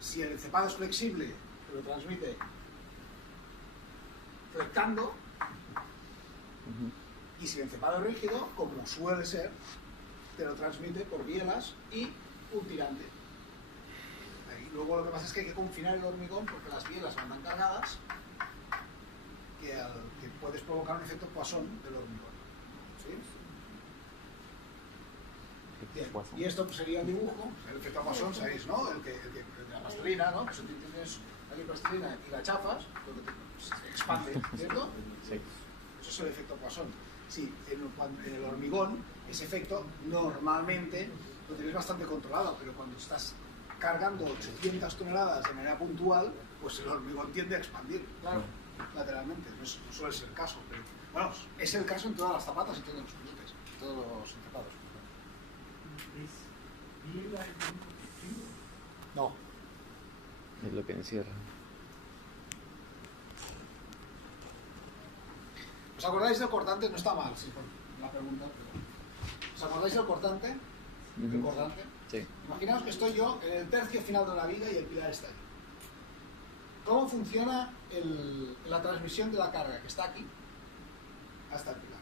Si el encepado es flexible, te lo transmite flectando, y si el encepado es rígido, como suele ser, te lo transmite por bielas y un tirante. Ahí. Luego lo que pasa es que hay que confinar el hormigón porque las bielas van tan cargadas que puedes provocar un efecto Poisson del hormigón. ¿Sí? Bien. Y esto pues, sería el dibujo, el efecto Poisson, ¿sabéis? ¿No? El de la plastilina, ¿no? Pues si tienes aquí plastilina y la chafas, lo que se expande, ¿cierto? Sí. Eso es el efecto Poisson. Sí, en el hormigón, ese efecto normalmente lo tienes bastante controlado, pero cuando estás cargando 800 toneladas de manera puntual, pues el hormigón tiende a expandir, claro, lateralmente. No suele ser el caso, pero bueno, es el caso en todas las zapatas y todos los pilotes, todos los encepados. ¿Es biela el mismo objetivo? No. Es lo que encierra. ¿Os acordáis del cortante? No está mal, sí, bueno, la pregunta, pero... ¿Os acordáis del cortante? ¿El cortante? Sí. Imaginaos que estoy yo en el tercio final de una viga y el pilar está ahí. ¿Cómo funciona la transmisión de la carga que está aquí hasta el pilar?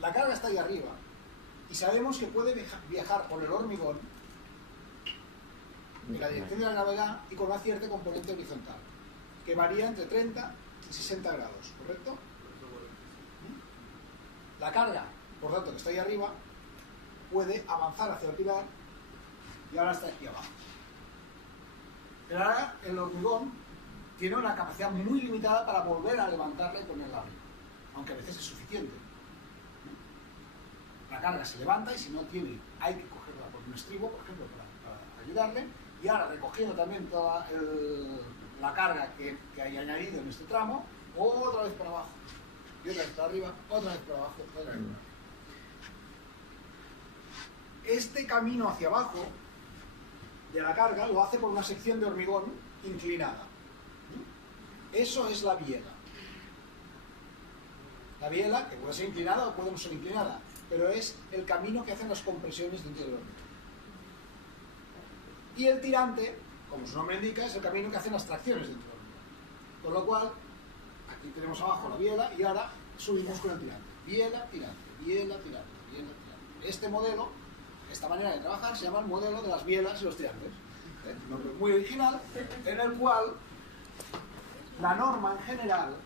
La carga está ahí arriba y sabemos que puede viajar por el hormigón en la dirección de la gravedad y con una cierta componente horizontal que varía entre 30 y 60 grados, ¿correcto? La carga, por tanto, que está ahí arriba puede avanzar hacia el pilar y ahora está aquí abajo. Pero ahora el hormigón tiene una capacidad muy limitada para volver a levantarla y ponerla arriba, aunque a veces es suficiente. La carga se levanta y si no tiene, hay que cogerla por un estribo, por ejemplo, para ayudarle, y ahora recogiendo también toda la carga que hay añadido en este tramo, otra vez para abajo, y otra vez para arriba, otra vez para abajo, otra vez para arriba. Este camino hacia abajo de la carga lo hace por una sección de hormigón inclinada. Eso es la biela. La biela, que puede ser inclinada o puede no ser inclinada, pero es el camino que hacen las compresiones dentro del hormigón. Y el tirante, como su nombre indica, es el camino que hacen las tracciones dentro del hormigón. Con lo cual, aquí tenemos abajo la biela y ahora subimos con el tirante. Biela, tirante, biela, tirante, biela, tirante. Este modelo, esta manera de trabajar, se llama el modelo de las bielas y los tirantes. Un nombre muy original, en el cual la norma en general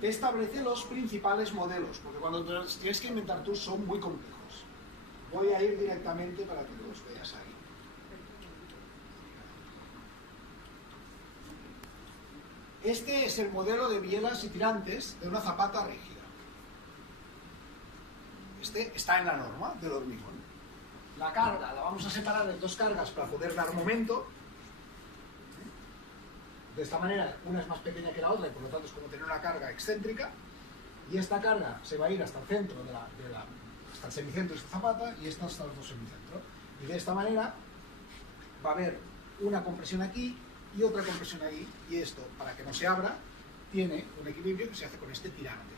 te establece los principales modelos, porque cuando tienes que inventar tú son muy complejos. Voy a ir directamente para que los veas ahí. Este es el modelo de bielas y tirantes de una zapata rígida. Este está en la norma del hormigón. La carga la vamos a separar en dos cargas para poder dar momento. De esta manera, una es más pequeña que la otra y por lo tanto es como tener una carga excéntrica. Y esta carga se va a ir hasta el centro, hasta el semicentro de esta zapata y esta hasta los dos semicentros. Y de esta manera va a haber una compresión aquí y otra compresión ahí. Y esto, para que no se abra, tiene un equilibrio que se hace con este tirante.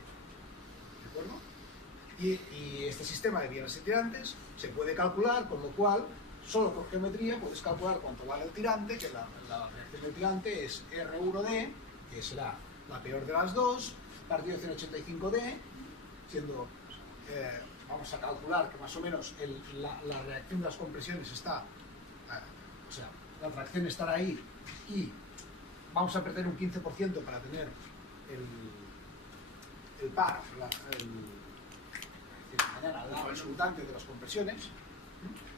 ¿De acuerdo? Y este sistema de bielas y tirantes se puede calcular, con lo cual, solo por geometría puedes calcular cuánto vale el tirante, que la reacción del tirante es R1D, que será la peor de las dos, partido 185D, siendo, vamos a calcular que más o menos la reacción de las compresiones está, o sea, la tracción estará ahí y vamos a perder un 15% para tener el par, la resultante de las compresiones,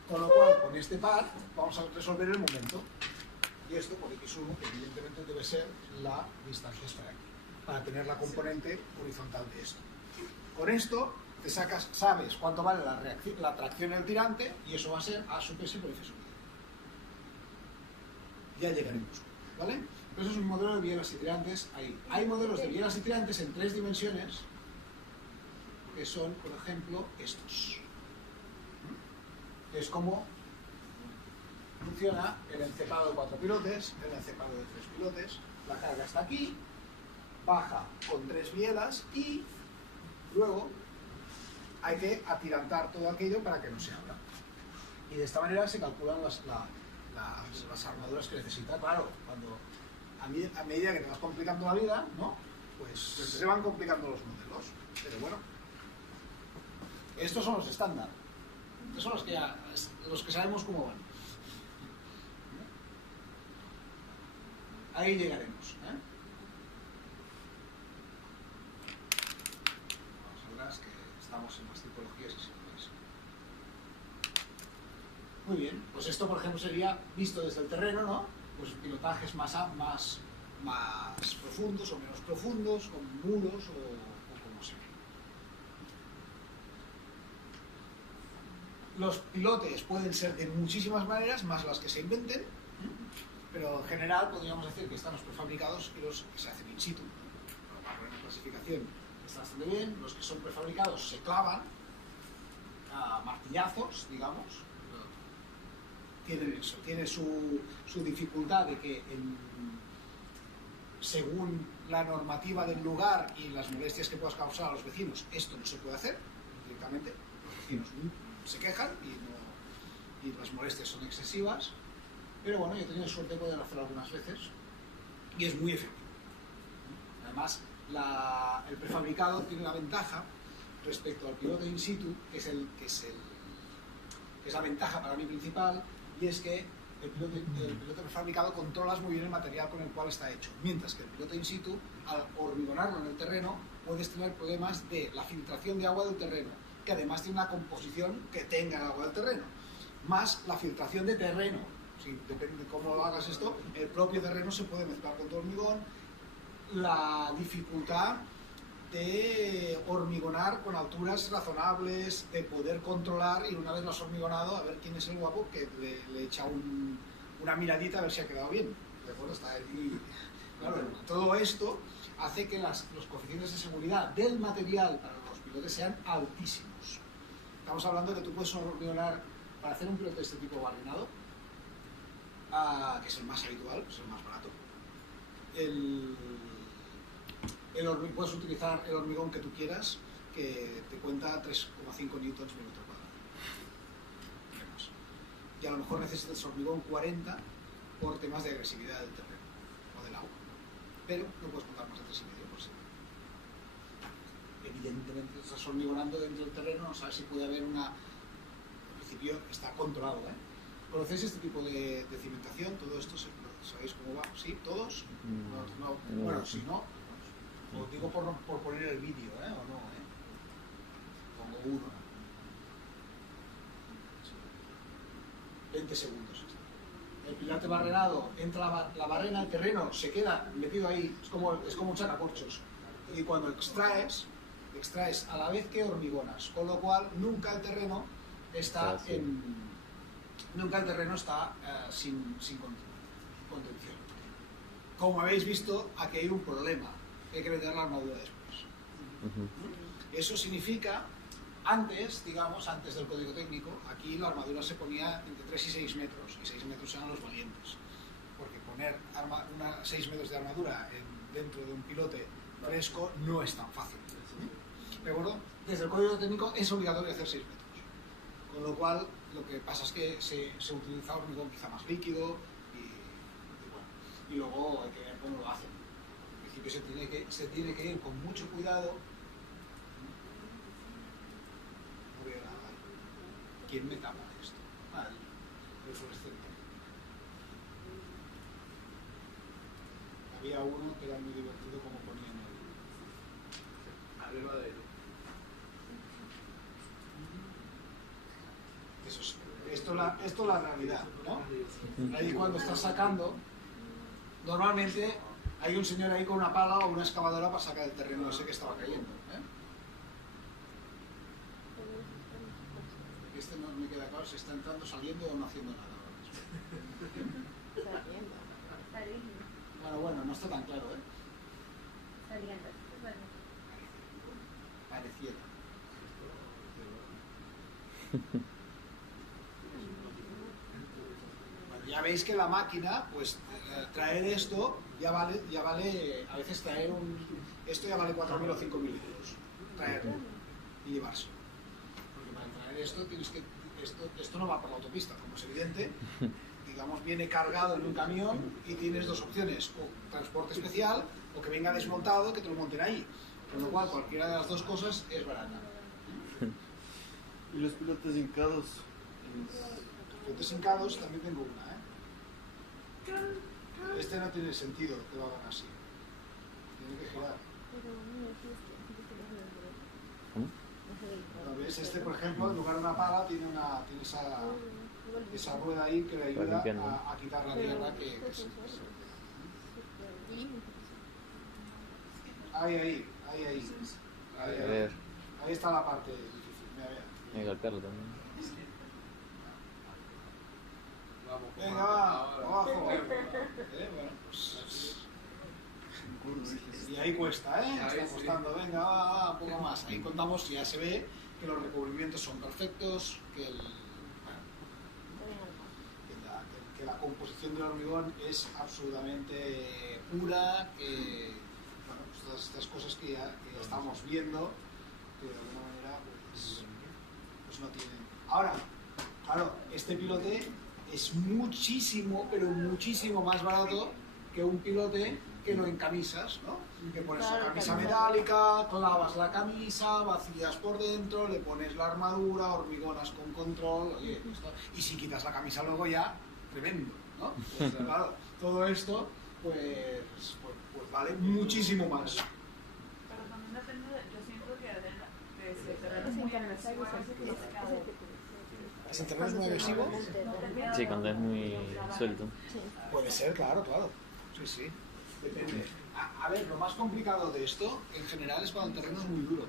con lo cual con este par vamos a resolver el momento y esto por x1 que evidentemente debe ser la distancia hasta aquí para tener la componente horizontal de esto. Con esto te sabes cuánto vale la tracción del tirante y eso va a ser A sub S por F sub I. Ya llegaremos, ¿vale? Eso es un modelo de bielas y tirantes ahí. Hay modelos de bielas y tirantes en 3 dimensiones que son, por ejemplo, estos. Es como funciona el encepado de 4 pilotes, el encepado de 3 pilotes. La carga está aquí, baja con 3 bielas y luego hay que atirantar todo aquello para que no se abra. Y de esta manera se calculan las armaduras que necesita. Claro, cuando a medida que te vas complicando la vida, ¿no? Pues se van complicando los modelos. Pero bueno, estos son los estándar. Estos son los que sabemos cómo van. Ahí llegaremos. Vamos a ver que estamos en las tipologías y símbolos. Muy bien, pues esto por ejemplo sería visto desde el terreno, ¿no? Pues pilotajes más profundos o menos profundos, con muros o como sea. Los pilotes pueden ser de muchísimas maneras, más las que se inventen, pero en general podríamos decir que están los prefabricados y los que se hacen in situ. Para una clasificación está bastante bien. Los que son prefabricados se clavan a martillazos, digamos. Tienen eso, tiene su dificultad de que según la normativa del lugar y las molestias que puedas causar a los vecinos, esto no se puede hacer directamente. Los vecinos se quejan y las molestias son excesivas, pero bueno, yo he tenido suerte de poder hacerlo algunas veces y es muy efectivo. Además, el prefabricado tiene la ventaja respecto al piloto in situ, que es la ventaja para mí principal, y es que el piloto prefabricado controlas muy bien el material con el cual está hecho, mientras que el piloto in situ, al hormigonarlo en el terreno, puedes tener problemas de la filtración de agua del terreno, que además tiene una composición que tenga el agua del terreno, más la filtración de terreno. Sí, depende de cómo lo hagas esto, el propio terreno se puede mezclar con tu hormigón, la dificultad de hormigonar con alturas razonables, de poder controlar, y una vez lo has hormigonado, a ver quién es el guapo que le echa una miradita a ver si ha quedado bien. ¿De acuerdo? Está ahí. Claro, todo esto hace que los coeficientes de seguridad del material para los pilotes sean altísimos. Estamos hablando de que tú puedes hormigonar para hacer un piloto de este tipo barrenado, que es el más habitual, es el más barato. Puedes utilizar el hormigón que tú quieras, que te cuenta 3,5 newtons por metro cuadrado. Y a lo mejor necesitas hormigón 40 por temas de agresividad del terreno o del agua. Pero no puedes contar más de 3,5 por sí. Evidentemente estás hormigonando dentro del terreno, no sabes si puede haber una... En principio está controlado, ¿eh? ¿Conocéis este tipo de cimentación? ¿Todo esto sabéis cómo va? ¿Sí? ¿Todos? No. Bueno, si no, os digo por poner el vídeo, ¿eh? O no, ¿eh? Pongo uno. 20 segundos. El pilote barrenado, entra la barrena al terreno, se queda metido ahí, es como un sacacorchos. Y cuando extraes a la vez que hormigonas, con lo cual nunca el terreno está sin contención. Como habéis visto, aquí hay un problema, hay que vender la armadura después. Eso significa, antes del código técnico, aquí la armadura se ponía entre 3 y 6 metros, y 6 metros eran los valientes, porque poner 6 metros de armadura dentro de un pilote fresco no es tan fácil. ¿De acuerdo? Desde el código técnico es obligatorio hacer 6 metros, con lo cual lo que pasa es que se utiliza hormigón quizá más líquido y luego hay que ver cómo lo hacen. En principio se tiene que ir con mucho cuidado. No veo nada. ¿Quién me tapa esto? El fluorescente. Había uno que era muy divertido como ponían arriba de él. Esto es la realidad, ¿no? Ahí cuando estás sacando, normalmente hay un señor ahí con una pala o una excavadora para sacar el terreno ese que estaba cayendo, ¿eh? Este no me queda claro si está entrando, saliendo o no haciendo nada ahora mismo. Saliendo. Bueno, no está tan claro, ¿eh? Saliendo. Pareciera. Ya veis que la máquina, pues traer esto ya vale, a veces traer esto ya vale 4.000 o 5.000 euros, traerlo y llevárselo. Porque para traer esto esto no va por la autopista, como es evidente, digamos, viene cargado en un camión y tienes dos opciones, o transporte especial o que venga desmontado, que te lo monten ahí, con lo cual cualquiera de las dos cosas es barata. Y los pilotos hincados. Pilotos hincados también tengo una, ¿eh? Este no tiene sentido que lo hagan así. Tiene que girar. ¿Ves? Este, por ejemplo, en lugar de una pala, tiene esa rueda ahí que le ayuda a quitar la tierra que se... Ahí. A ver. Ahí está la parte difícil. Hay que golpearlo también. Venga, va, abajo. Bueno, pues... Y ahí cuesta, está costando. Venga, va, un poco más. Ahí contamos, ya se ve que los recubrimientos son perfectos, que la composición del hormigón es absolutamente pura, que bueno, pues todas estas cosas que ya estamos viendo, que de alguna manera pues no tienen. Ahora, claro, este pilote es muchísimo, pero muchísimo más barato que un pilote que lo encamisas, ¿no? Que pones la camisa metálica, clavas la camisa, vacías por dentro, le pones la armadura, hormigonas con control, oye, y si quitas la camisa luego ya, tremendo, ¿no? Pues, claro, todo esto, pues vale muchísimo más. Pero también depende, yo siento que si el terreno es muy agresivo, ¿Si el terreno es muy agresivo? Sí, cuando es muy suelto. Puede ser, claro. Sí. Depende. A ver, lo más complicado de esto, en general, es cuando el terreno es muy duro.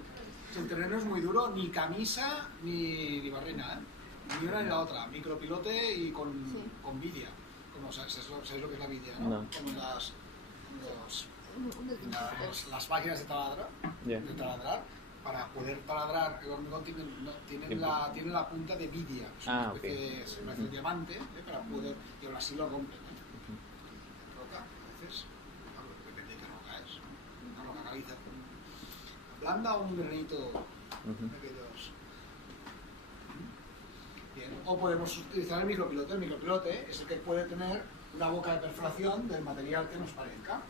Si el terreno es muy duro, ni camisa ni barrena, ¿eh? Ni una ni la otra. Micropilote y con vidia. Como ¿sabes lo que es la vidia, no? No. Como las máquinas de taladrar. Yeah. De taladrar. Para poder taladrar, el hormigón tiene la punta de vidia. Es una especie de, se parece un diamante, para poder, y aún así lo rompen. Roca, a veces, depende de qué roca es. Una roca caliza, blanda o un granito de aquellos. Bien. O podemos utilizar el micropilote. El micropilote es el que puede tener una boca de perforación del material que nos parezca.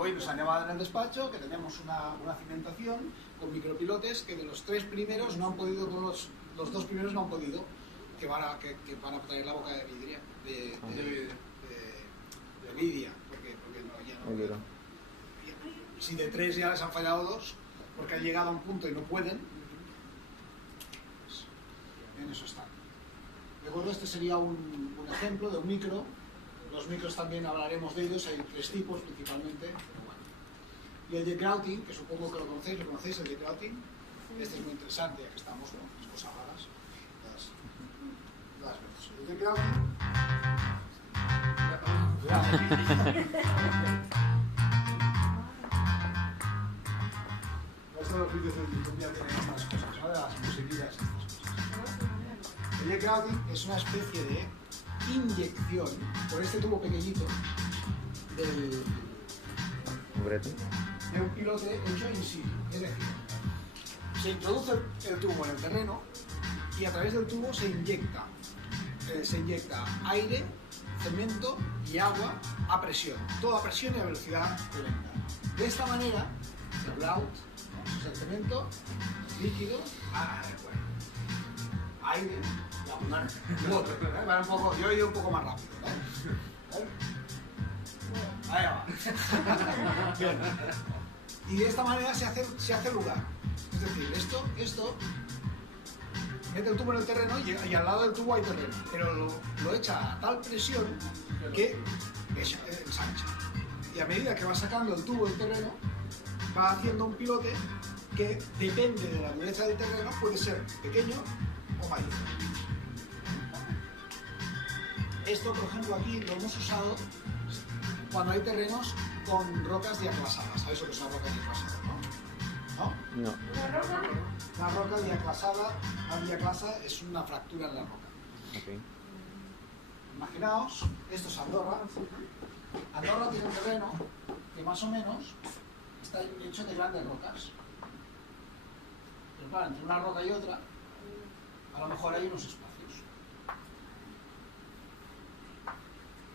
Hoy nos han llamado en el despacho que tenemos una cimentación con micropilotes que de los 3 primeros no han podido, con los 2 primeros no han podido, que van a traer la boca de vidria, de vidia, porque no, ya no. Si de 3 ya les han fallado 2, porque han llegado a un punto y no pueden, pues en eso están. De acuerdo, este sería un ejemplo de un micro. Los micros también hablaremos de ellos, hay 3 tipos principalmente, pero bueno. Y el jet grouting, que supongo que lo conocéis el jet grouting. Este es muy interesante, ya que estamos con las cosas raras. Las veces. El jet grouting. Por eso los vídeos de YouTube ya tienen estas cosas, ¿no? De las posibilidades, estas cosas. El jet grouting es una especie de inyección por este tubo pequeñito de un pilote hecho in situ. Es decir, se introduce el tubo en el terreno y a través del tubo se inyecta aire, cemento y agua a presión, todo a presión y a velocidad violenta. De esta manera, el grout, es el cemento, líquido, aire, yo he ido un poco más rápido, Ahí va. Bien. Y de esta manera se hace lugar. Es decir, esto mete el tubo en el terreno y al lado del tubo hay terreno, pero lo echa a tal presión que ensancha. Y a medida que va sacando el tubo del terreno, va haciendo un pilote que depende de la dureza del terreno, puede ser pequeño o mayor. Esto, por ejemplo, aquí lo hemos usado cuando hay terrenos con rocas diaclasadas. ¿Sabéis lo que es una roca diaclasada, no? No. Una roca diaclasada, una diaclasa es una fractura en la roca. Okay. Imaginaos, esto es Andorra. Andorra tiene un terreno que más o menos está hecho de grandes rocas. Pero claro, entre una roca y otra, a lo mejor hay unos espacios.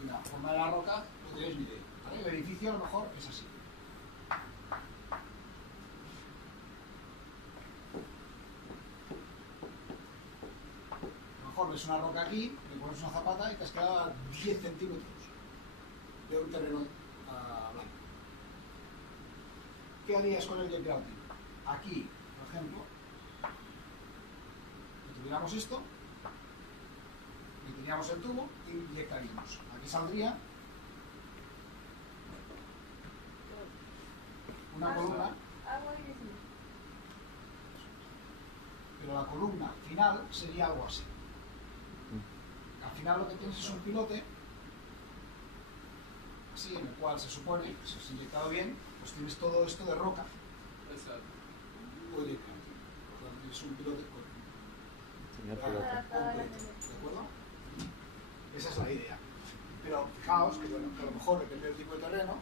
Y la forma de la roca no tenéis ni idea, ¿vale? El edificio a lo mejor es así. A lo mejor ves una roca aquí, le pones una zapata y te has quedado a 10 centímetros de un terreno blanco. ¿Qué harías con el jet grouting? Aquí, por ejemplo, si tuviéramos esto, meteríamos el tubo y inyectaríamos. Aquí saldría una columna, pero la columna final sería algo así. al final lo que tienes es un pilote, así, en el cual se supone que si has inyectado bien, pues tienes todo esto de roca. O directamente. Por lo tanto, tienes un pilote con Señor concreto, piloto. ¿de acuerdo? Esa es la idea. Pero fijaos que, bueno, que a lo mejor depende del tipo de terreno,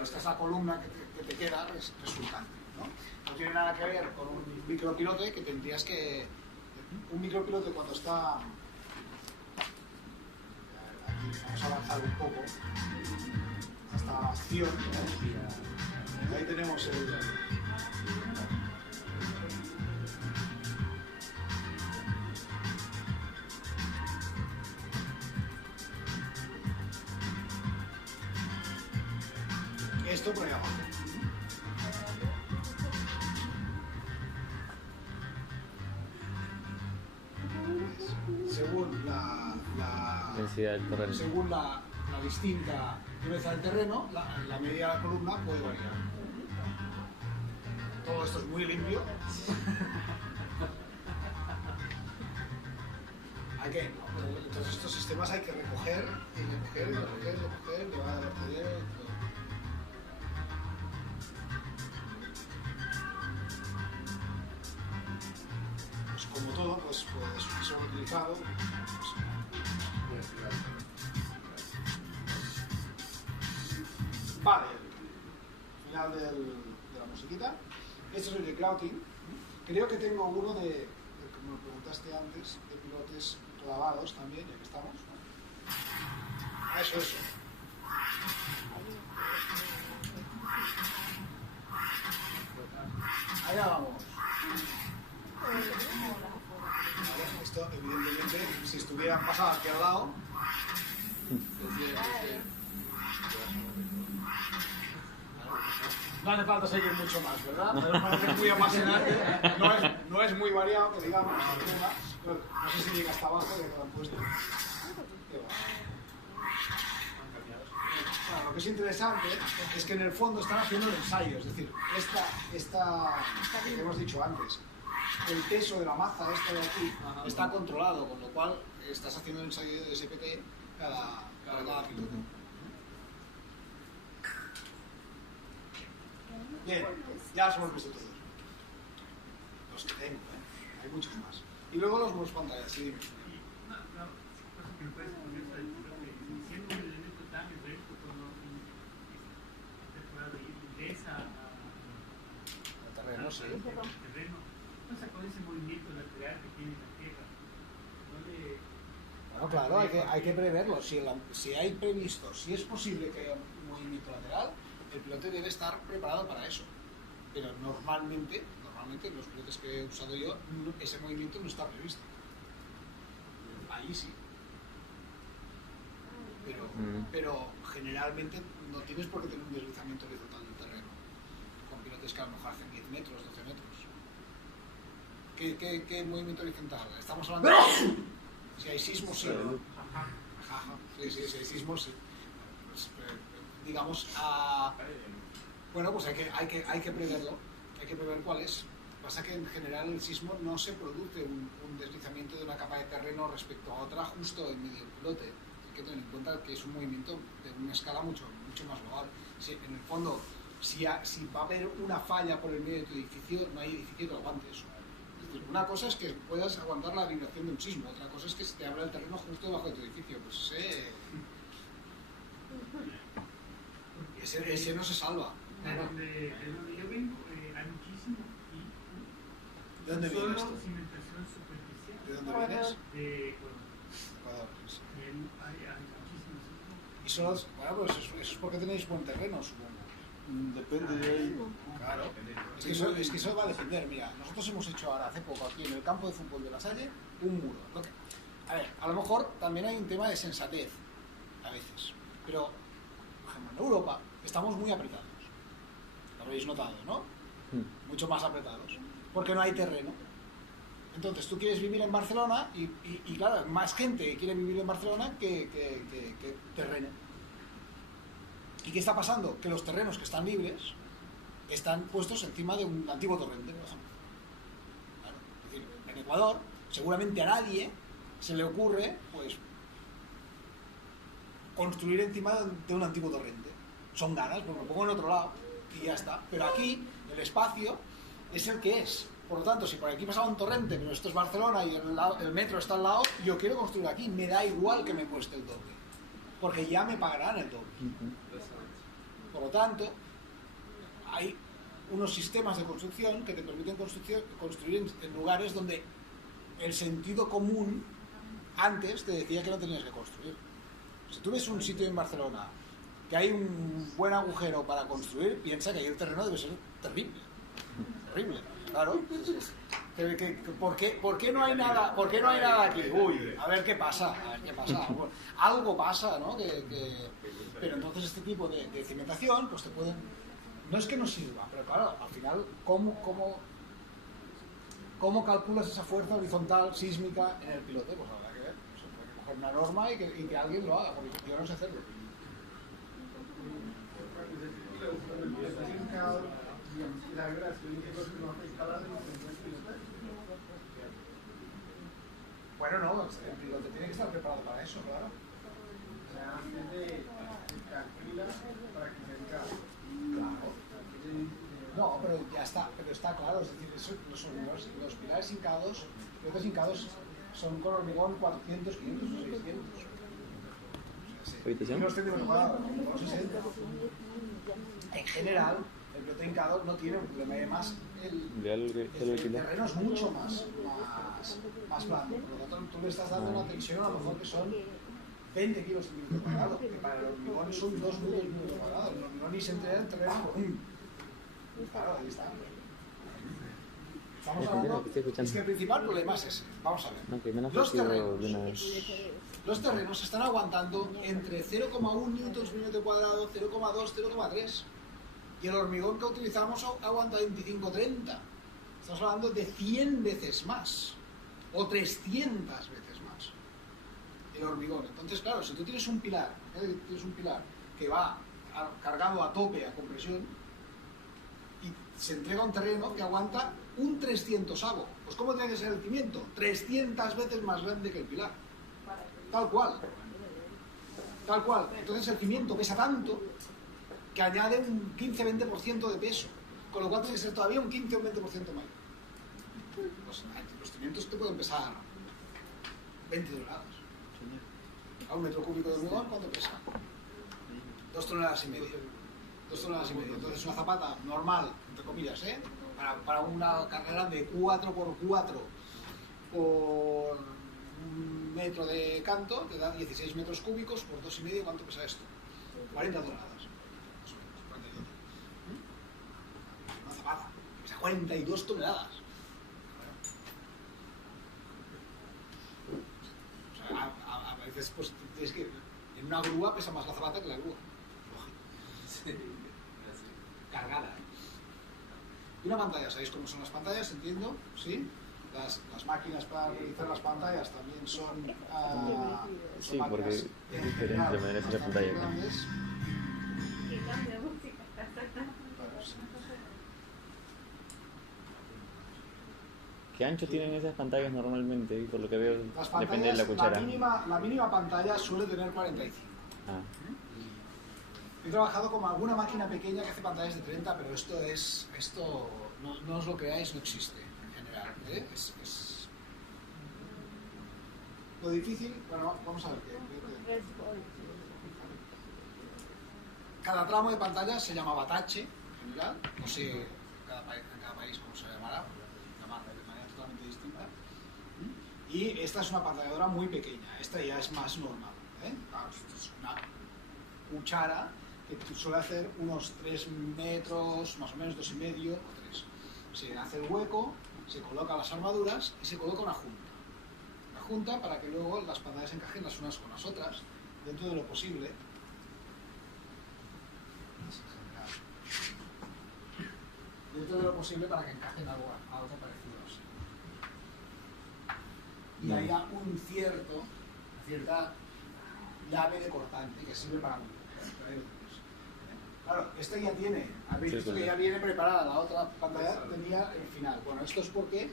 esta es la columna que te queda resultante, ¿no? No tiene nada que ver con un micropilote que tendrías que... Un micropilote cuando está... Aquí vamos a avanzar un poco hasta la acción. Ahí tenemos el... Esto por ahí abajo. Según la Densidad del terreno. según la distinta dureza del terreno, la medida de la columna puede variar. Todo esto es muy limpio. Entonces estos sistemas hay que recoger, llevar a vertedero, todo. Pues como todo, pues puede ser utilizado. Vale, final de la musiquita. Este es el grouting. Creo que tengo uno como me preguntaste antes, de pilotes clavados también, ya que estamos, ¿no? Eso. Allá vamos. Esto, evidentemente, si estuvieran pasados aquí al lado, no hace falta seguir mucho más, ¿verdad? No es muy apasionante, no es muy variado, que digamos, pero no sé si llega hasta abajo, ya que lo han puesto. Bueno, lo que es interesante es que en el fondo están haciendo el ensayo, es decir, esta que hemos dicho antes, el peso de la maza esta de aquí está controlado, con lo cual estás haciendo el ensayo de SPT para cada piloto. Bien, ya los hemos visto todos. Los que tengo, hay muchos más. Y luego los modos pantallas, sí. Una cosa que me parece curiosa del pilote, siendo un elemento tan esbelto como de ingresa El terreno, sí. al terreno, no se con ese movimiento lateral que tiene la Tierra. Bueno, claro, hay que preverlo. Si hay previsto, si es posible que haya un movimiento lateral, el pilote debe estar preparado para eso. Pero normalmente en los pilotos que he usado yo, ese movimiento no está previsto. Ahí sí. Pero generalmente no tienes por qué tener un deslizamiento horizontal del terreno. Con pilotes que a lo mejor hacen 10 metros, 12 metros. ¿Qué movimiento horizontal? Estamos hablando de... Si hay sismos, sí. Sí, si hay sismos, sí. Pues, digamos, bueno, pues hay que preverlo. Hay que prever cuál es. Pasa que en general el sismo no se produce un deslizamiento de una capa de terreno respecto a otra justo en medio del pilote. Hay que tener en cuenta que es un movimiento de una escala mucho más global. Si, en el fondo, si va a haber una falla por el medio de tu edificio, no hay edificio que aguante eso. Es decir, una cosa es que puedas aguantar la vibración de un sismo, otra cosa es que se te abra el terreno justo debajo de tu edificio. Pues ese no se salva. De donde yo vengo hay muchísimo ¿De dónde solo vienes tú? cimentación superficial. ¿De dónde vienes? De Ecuador. Sí. hay muchísimos. Y solo, bueno, pues eso es porque tenéis buen terreno, supongo. Depende de ahí. Claro. Es que eso va a depender. Mira, nosotros hemos hecho ahora hace poco aquí en el campo de fútbol de La Salle un muro. A ver, a lo mejor también hay un tema de sensatez a veces, pero por ejemplo en Europa estamos muy apretados. Lo habéis notado, ¿no? Mucho más apretados, porque no hay terreno. Entonces tú quieres vivir en Barcelona y claro, más gente quiere vivir en Barcelona que terreno. ¿Y qué está pasando? Que los terrenos que están libres están puestos encima de un antiguo torrente, por ejemplo. Claro, es decir, en Ecuador seguramente a nadie se le ocurre pues construir encima de un antiguo torrente. Son ganas, pues lo pongo en otro lado y ya está. Pero aquí el espacio es el que es. Por lo tanto, si por aquí pasaba un torrente, pero esto es Barcelona y el metro está al lado, yo quiero construir aquí, me da igual que me cueste el doble, porque ya me pagarán el doble. Por lo tanto, hay unos sistemas de construcción que te permiten construir en lugares donde el sentido común antes te decía que no tenías que construir. Si tú ves un sitio en Barcelona que hay un buen agujero para construir, piensa que ahí el terreno debe ser terrible. Terrible, claro. ¿Por qué no hay nada? ¿Por qué no hay nada aquí? Uy, a ver qué pasa. Bueno, algo pasa, ¿no? Pero entonces este tipo de cimentación, pues te pueden. No es que no sirva, pero claro, al final, ¿cómo calculas esa fuerza horizontal sísmica en el pilote? Pues habrá que ver. Pues habrá que coger una norma y que alguien lo haga, porque yo no sé hacerlo. Bueno, no, el pilote tiene que estar preparado para eso, claro. O sea, antes de calcula para que se encaje. Claro. No, pero ya está, pero está claro, es decir, los pilares hincados, los hincados son con hormigón 400, 500 o 600. ¿Habitación? Los tengo preparados, con 60. En general, el piloto hincado no tiene un problema, además el terreno es mucho más blando, por lo tanto tú le estás dando una tensión a lo mejor que son 20 kilos de minuto cuadrado, que para el hormigón son 2 nudos de minuto cuadrado, el hormigón ni se entera del terreno. Claro, ahí está. Estamos hablando, es que el principal problema es ese. Vamos a ver. Los terrenos están aguantando entre 0,1 newtons por metro cuadrado, 0,2, 0,3. Y el hormigón que utilizamos aguanta 25-30. Estamos hablando de 100 veces más. O 300 veces más. El hormigón. Entonces, claro, si tú tienes un pilar que va cargado a tope a compresión y se entrega un terreno que aguanta un 300avo, pues ¿cómo tiene que ser el cimiento? 300 veces más grande que el pilar. Tal cual. Tal cual. Entonces el cimiento pesa tanto que añade un 15-20% de peso, con lo cual tiene que ser todavía un 15 o un 20% mayor. Los cimientos te pueden pesar 20 toneladas. A un metro cúbico de hormigón, ¿cuánto pesa? 2,5 toneladas. 2,5 toneladas. Entonces una zapata normal, entre comillas, para una carrera de 4x4 por un metro de canto, te da 16 metros cúbicos por 2,5, ¿cuánto pesa esto? 40 toneladas. Una zapata, pesa 42 toneladas. O sea, a veces pues tienes que... En una grúa pesa más la zapata que la grúa. Sí. Cargada. Y una pantalla, ¿sabéis cómo son las pantallas? Entiendo, ¿sí? Las máquinas para realizar las pantallas también son sí, porque es diferente la manera de hacer la pantalla. Y cambia música. ¿Qué ancho tienen esas pantallas normalmente? Por lo que veo, depende de la cuchara. La mínima pantalla suele tener 45. Ah. He trabajado con alguna máquina pequeña que hace pantallas de 30, pero esto no os lo creáis, no existe en general. Lo difícil, bueno, vamos a ver qué. Cada tramo de pantalla se llama batache en general, no sé en cada país cómo se llamará, de manera totalmente distinta. Y esta es una pantalladora muy pequeña, esta ya es más normal. Es una cuchara que suele hacer unos 3 metros, más o menos 2,5 o 3. Se hace el hueco, se colocan las armaduras y se coloca una junta. Una junta para que luego las pantallas encajen las unas con las otras, dentro de lo posible. Dentro de lo posible para que encajen algo parecido así. Y haya una cierta llave de cortante que sirve para mundial. Claro, este ya tiene, habéis visto que ya viene preparada, la otra pantalla tenía el final. Bueno, esto es porque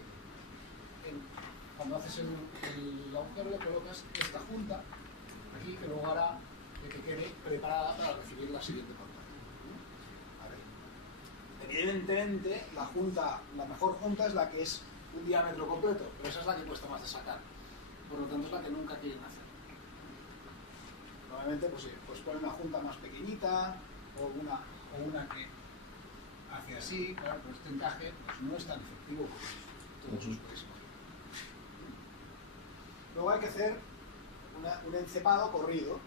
cuando haces el agujero le colocas esta junta aquí, que luego hará de que quede preparada para recibir la siguiente pantalla. A ver. Evidentemente, la mejor junta es la que es un diámetro completo, pero esa es la que cuesta más de sacar. Por lo tanto, es la que nunca quieren hacer. Normalmente, pues sí, pues ponen una junta más pequeñita o una que hace así, claro, pero este encaje pues no es tan efectivo como todos os podéis imaginar. Luego hay que hacer un encepado corrido,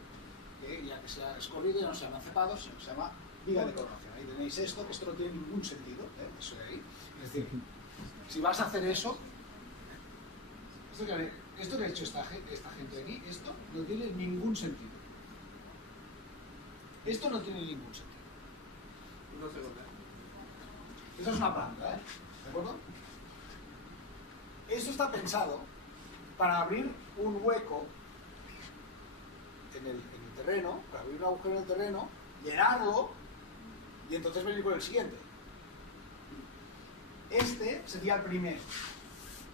que ya que sea escorrido ya no se llama encepado, sino que se llama viga de coronación. Ahí tenéis esto, que esto no tiene ningún sentido, eso de ahí. Es decir, si vas a hacer eso, esto que ha hecho esta gente aquí, esto no tiene ningún sentido. Esto no tiene ningún sentido. No sé dónde. Esto es una planta, ¿de acuerdo? Esto está pensado para abrir un hueco en el terreno, para abrir un agujero en el terreno, llenarlo y entonces venir con el siguiente. Este sería el primero.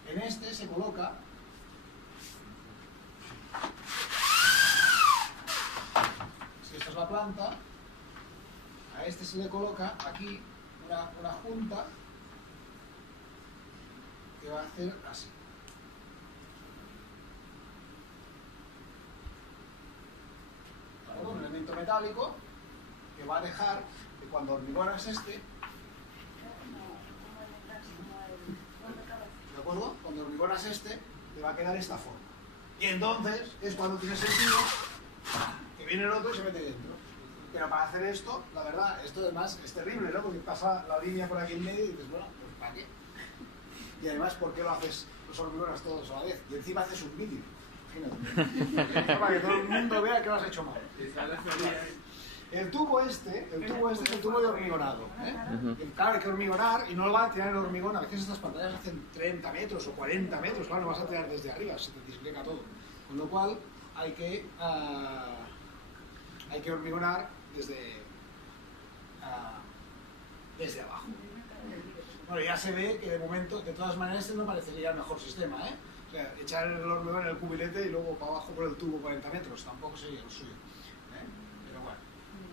En este se coloca si esta es la planta, a este se le coloca aquí una junta que va a hacer así. Un elemento metálico que va a dejar que cuando hormigonas ¿de acuerdo? Cuando hormigonas te va a quedar esta forma. Y entonces es cuando tiene sentido que viene el otro y se mete dentro. Pero para hacer esto, la verdad, esto además es terrible, ¿no? Porque pasa la línea por aquí en medio y dices, bueno, pues ¿para qué? Y además, ¿por qué lo haces los hormigonas todos a la vez? Y encima haces un vídeo. Imagínate. Para que todo el mundo vea que lo has hecho mal. El tubo este es el tubo de hormigonado. Claro, hay que hormigonar y no lo van a tirar el hormigón. A veces estas pantallas hacen 30 metros o 40 metros. Claro, no vas a tirar desde arriba, se te disgrega todo. Con lo cual, hay que hormigonar desde abajo. Bueno, ya se ve que de momento, de todas maneras, este no parecería el mejor sistema, ¿eh? O sea, echar el hormigón en el cubilete y luego para abajo por el tubo 40 metros, tampoco sería lo suyo. Pero bueno,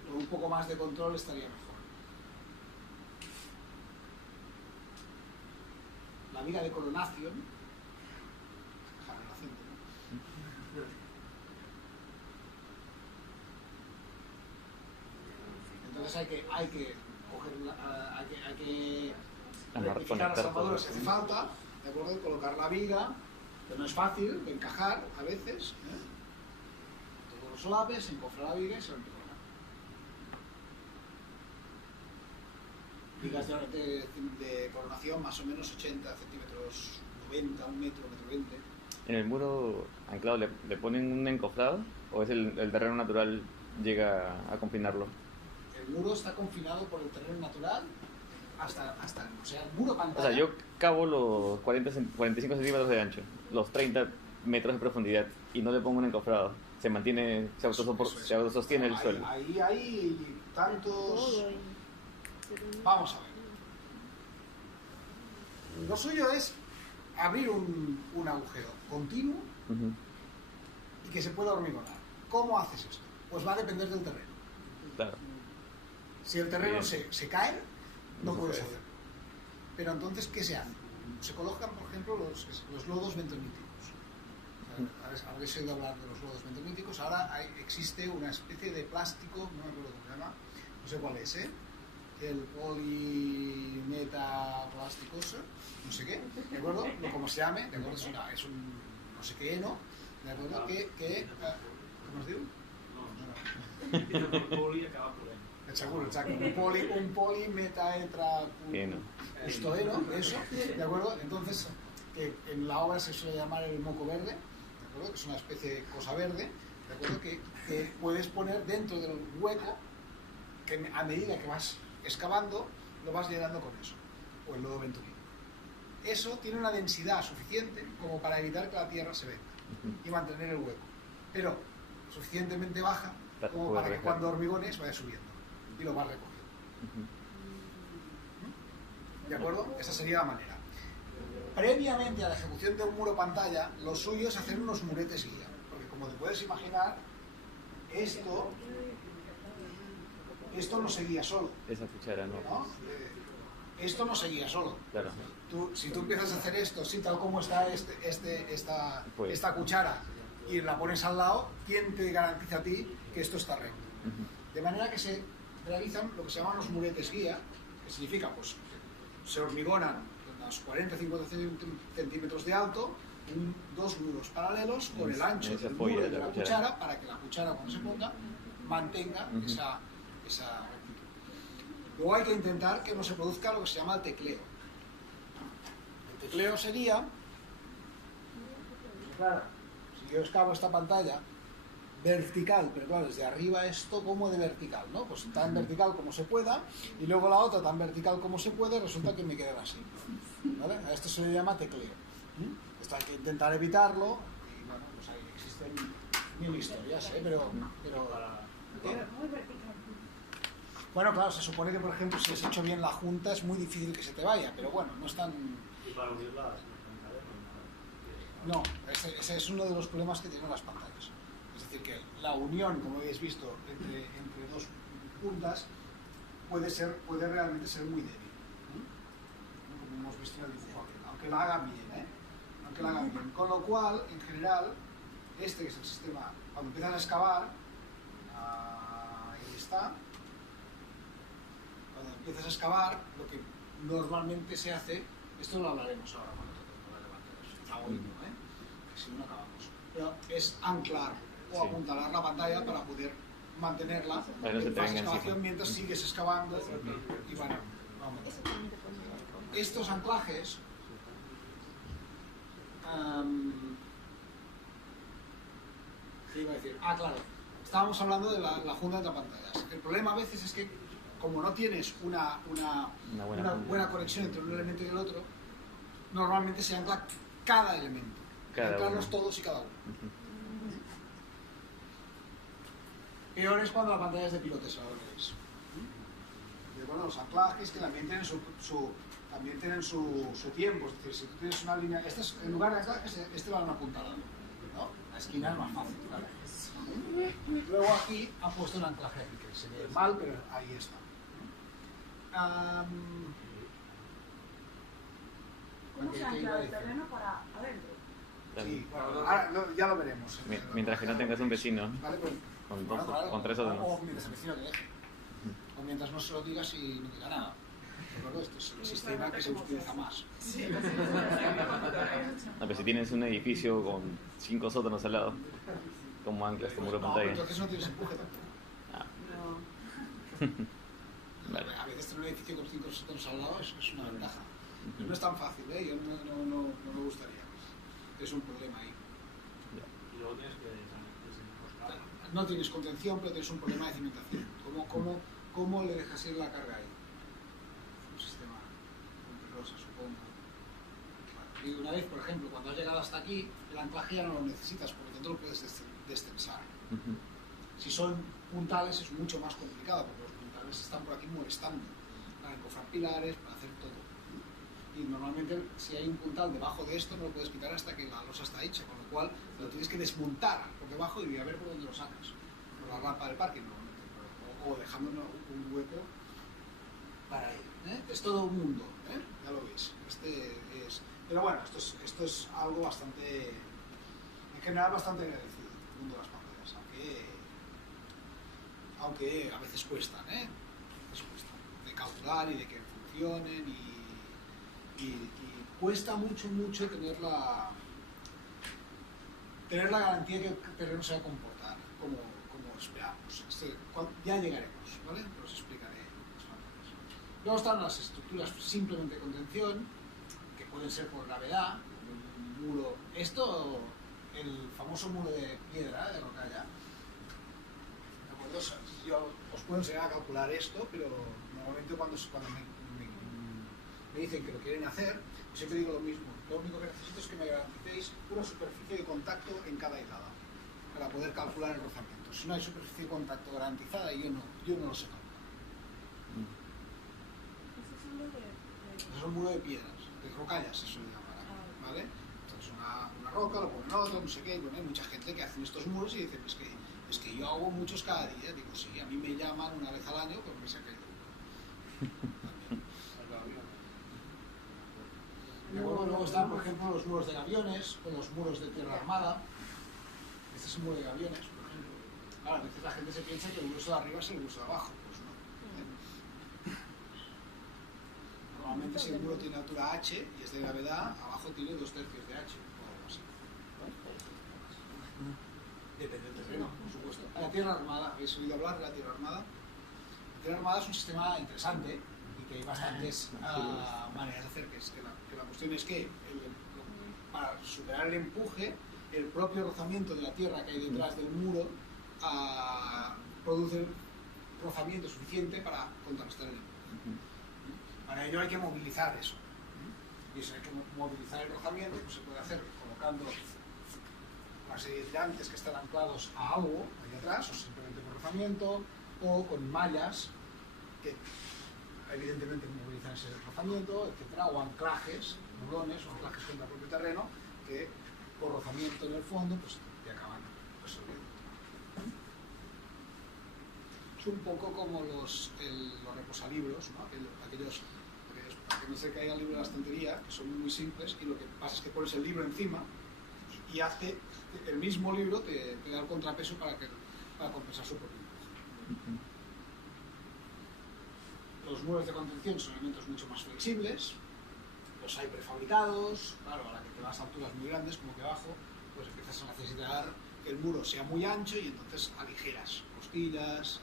con un poco más de control estaría mejor. La viga de coronación, dejar el acento, ¿no? Entonces hay que coger hay que rectificar las salvadoras si hace falta, ¿de acuerdo? Colocar la viga, que no es fácil de encajar a veces, todos los solares, se encofra la viga y se hormigona. Vigas de coronación más o menos 80 centímetros, 90, 1 metro, 1,20 m. ¿En el muro anclado le ponen un encofrado o es el terreno natural llega a confinarlo? El muro está confinado por el terreno natural hasta o sea, el muro pantalla. O sea, yo cavo los 45 centímetros de ancho, los 30 metros de profundidad y no le pongo un encofrado. Se mantiene, se autosostiene el suelo. Ahí hay tantos... Vamos a ver. Lo suyo es abrir un agujero continuo y que se pueda hormigonar. ¿Cómo haces esto? Pues va a depender del terreno. Claro. Si el terreno se cae, no puedes hacerlo. Pero entonces, ¿qué se hace? Se colocan, por ejemplo, los lodos bentomíticos. Habréis oído hablar de los lodos bentomíticos. Ahora existe una especie de plástico, no me acuerdo cómo se llama, no sé cuál es, el polimetaplásticoso, no sé qué, ¿de acuerdo? Como se llame, ¿de acuerdo? Es un no sé qué heno, ¿de acuerdo? ¿Cómo os digo? Poli acaba por ahí. Seguro, exacto. Un polimetaetracustoeno, eso, ¿de acuerdo? Entonces, que en la obra se suele llamar el moco verde, ¿de acuerdo? Que es una especie de cosa verde, ¿de acuerdo? Que puedes poner dentro del hueco, que a medida que vas excavando, lo vas llenando con eso, o el lodo bentomítico. Eso tiene una densidad suficiente como para evitar que la tierra se venga y mantener el hueco, pero suficientemente baja como para que cuando hormigones vaya subiendo y lo vas recogiendo. ¿De acuerdo? Esa sería la manera. Previamente a la ejecución de un muro pantalla, lo suyo es hacer unos muretes guía, porque como te puedes imaginar, esto no se guía solo, Esa cuchara no. ¿no? Esto no se guía solo. Claro. Si tú empiezas a hacer esto, sí, tal como está Pues. esta cuchara, y la pones al lado, ¿quién te garantiza a ti que esto está recto? De manera que se realizan lo que se llaman los muretes guía, que significa, pues, se hormigonan unos 40-50 centímetros de alto, dos muros paralelos con el ancho del muro de la cuchara, para que la cuchara, cuando se ponga, mantenga esa rectitud. Luego hay que intentar que no se produzca lo que se llama el tecleo. El tecleo sería, claro, si yo escavo esta pantalla vertical, pero claro, desde arriba esto como de vertical, ¿no? Pues tan vertical como se pueda, y luego la otra tan vertical como se puede, resulta que me quedan así, ¿vale? A esto se le llama tecleo. Esto hay que intentar evitarlo, y bueno, pues ahí existen mil historias, pero Muy vertical. bueno, claro, se supone que, por ejemplo, si has hecho bien la junta es muy difícil que se te vaya, pero bueno, no es tan... Y para unirlas, No, ese es uno de los problemas que tienen las pantallas. Es decir, que la unión, como habéis visto, entre dos puntas puede realmente ser muy débil. Como hemos visto en el dibujo, aunque la hagan bien, aunque la hagan bien. Con lo cual, en general, este que es el sistema, cuando empiezas a excavar, ahí está, cuando empiezas a excavar, lo que normalmente se hace, esto lo hablaremos ahora cuando toquemos la levantera, está hoy, que si no acabamos, pero es anclar o apuntalar la pantalla para poder mantenerla en fase de excavación mientras sigues excavando y bueno, vamos. Estos anclajes ¿qué iba a decir? Claro, estábamos hablando de la junta entre pantallas. El problema a veces es que como no tienes una buena conexión entre un elemento y el otro, normalmente se ancla cada elemento, anclarlos todos y cada uno. Peor es cuando la pantalla es de pilotes, ahora lo veis. Y bueno, los anclajes que también tienen su tiempo, es decir, si tú tienes una línea, en lugar de anclajes, lo han apuntalado, ¿no? La esquina es más fácil, claro. Luego aquí han puesto un anclaje aquí, que se ve mal, pero ahí está. ¿Cómo se ancla el terreno para adentro? Sí, bueno, ahora ya lo veremos. Mientras que no tengas un vecino. Vale, pues, Con dos, con tres o dos. O mientras el vecino te deje. O mientras no se lo digas y no diga nada. ¿De acuerdo? Este es el sistema que se utiliza más. No, pero si tienes un edificio con 5 sótanos al lado, ¿cómo anclas tu muro de pantalla? Entonces no tienes empuje tampoco. Vale. A veces tener un edificio con 5 sótanos al lado es una ventaja. Pero no es tan fácil, ¿eh? Yo no me gustaría. Es un problema ahí. y luego tienes que desembolsar. No tienes contención, pero tienes un problema de cimentación. ¿Cómo le dejas ir la carga ahí? Un sistema complejoso, supongo. Claro. Y una vez, por ejemplo, cuando has llegado hasta aquí, el anclaje ya no lo necesitas, por lo tanto lo puedes destensar. Si son puntales es mucho más complicado, porque los puntales están por aquí molestando para encofrar pilares, para hacer todo. Y normalmente si hay un puntal debajo de esto no lo puedes quitar hasta que la losa está hecha, con lo cual lo tienes que desmontar por debajo y a ver por dónde lo sacas. Por la rampa del parque normalmente, o dejando un hueco para ello. Es todo un mundo, ya lo veis. Pero bueno, esto es algo bastante, en general bastante agradecido, el mundo de las pantallas, aunque a veces cuestan, a veces cuestan, de calcular y de que funcionen y cuesta mucho tener la garantía que el terreno se va a comportar como esperamos. Ya llegaremos, ¿vale? Os explicaré las pantallas. Luego están las estructuras simplemente de contención, que pueden ser por gravedad, un muro. El famoso muro de piedra, de rocalla, ¿de acuerdo? Yo os puedo enseñar a calcular esto, pero normalmente cuando me dicen que lo quieren hacer, yo siempre digo lo mismo. Lo único que necesito es que me garanticéis una superficie de contacto en cada hilada para poder calcular el rozamiento. Si no hay superficie de contacto garantizada, yo no lo sé calcular. Eso es un muro de piedras, de rocallas, eso se llama, ¿vale? Entonces una roca, lo ponen otro, no sé qué, y bueno, hay mucha gente que hace estos muros y dicen, es que Es que yo hago muchos cada día. Digo, sí, a mí me llaman una vez al año porque se ha caído. Luego están, por ejemplo, los muros de aviones o los muros de tierra armada. Este es un muro de aviones, por ejemplo. Claro, a veces la gente se piensa que el grueso de arriba es el grueso de abajo. Pues no. Normalmente si el muro tiene altura h y es de gravedad, abajo tiene 2/3 de h o algo así. Depende del terreno, por supuesto. La tierra armada, ¿habéis oído hablar de la tierra armada? La tierra armada es un sistema interesante y que hay bastantes maneras de hacer. Que la cuestión es que para superar el empuje, el propio rozamiento de la tierra que hay detrás del muro produce rozamiento suficiente para contrarrestar el empuje. Para ello hay que movilizar eso. Y eso hay que movilizar el rozamiento, pues se puede hacer colocando una serie de tirantes que están anclados a algo ahí atrás, o simplemente por rozamiento, o con mallas que evidentemente movilizan ese rozamiento, etcétera, o anclajes, murones o anclajes contra el propio terreno que por rozamiento en el fondo pues te acaban resolviendo. Es un poco como los reposalibros, ¿no? Aquellos que no se caiga el libro de la estantería, que son muy simples, y lo que pasa es que pones el libro encima y hace el mismo libro te da el contrapeso para compensar su propio empuje. Los muros de contención son elementos mucho más flexibles, los hay prefabricados, claro, a la que te vas a alturas muy grandes, como que abajo, pues empiezas a necesitar que el muro sea muy ancho y entonces aligeras costillas,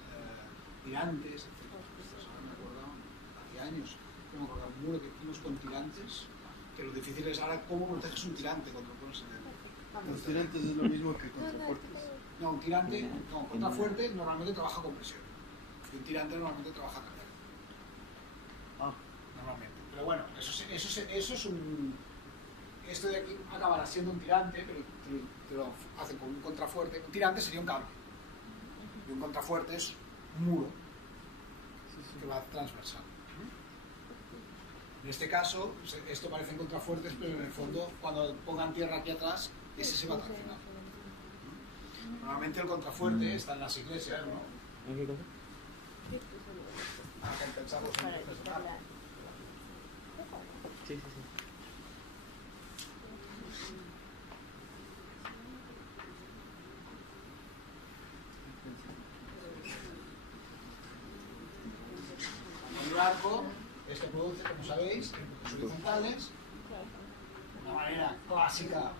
tirantes, etc. Ahora me acuerdo, hace años, me acuerdo un muro que hicimos con tirantes, que lo difícil es ahora cómo proteges un tirante cuando lo pones en el... Los tirantes es lo mismo que contrafuertes. No, un tirante, no, contrafuerte normalmente trabaja con presión. Y un tirante normalmente trabaja con normalmente. Pero bueno, eso es un... Esto de aquí acabará siendo un tirante, pero te lo hacen con un contrafuerte. Un tirante sería un cable. Y un contrafuerte es un muro que va transversal. En este caso, esto parecen contrafuertes, pero en el fondo, cuando pongan tierra aquí atrás, ese se va a traccionar. Normalmente el contrafuerte está en las iglesias, ¿no? ¿En qué cosa? Para compensar los empujos de mar. Sí, sí, sí. En un arco, este produce, como sabéis, empujos horizontales, una manera clásica